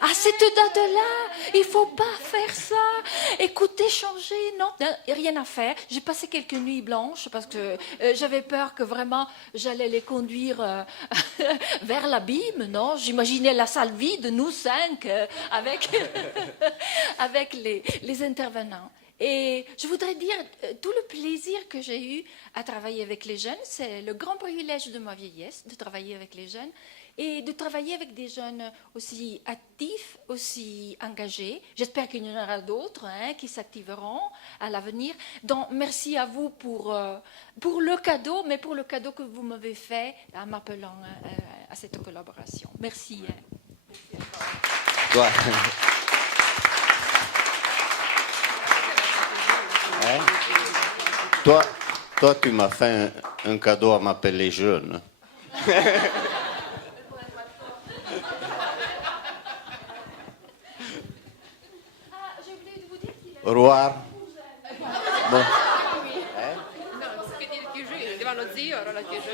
à cette date-là, il faut pas faire ça. Écoutez, changez, non, rien à faire. J'ai passé quelques nuits blanches parce que j'avais peur que vraiment j'allais les conduire vers l'abîme, non? J'imaginais la salle vide, nous 5, avec, avec les intervenants. Et je voudrais dire, tout le plaisir que j'ai eu à travailler avec les jeunes, c'est le grand privilège de ma vieillesse, de travailler avec les jeunes, et de travailler avec des jeunes aussi actifs, aussi engagés. J'espère qu'il y en aura d'autres qui s'activeront à l'avenir. Donc, merci à vous pour le cadeau, mais pour le cadeau que vous m'avez fait en m'appelant à cette collaboration. Merci. Ouais. Toi, tu m'as fait un cadeau à m'appeler jeune. Au revoir. Bon. No, che dire più giù, arriva lo zio, ora la più giù.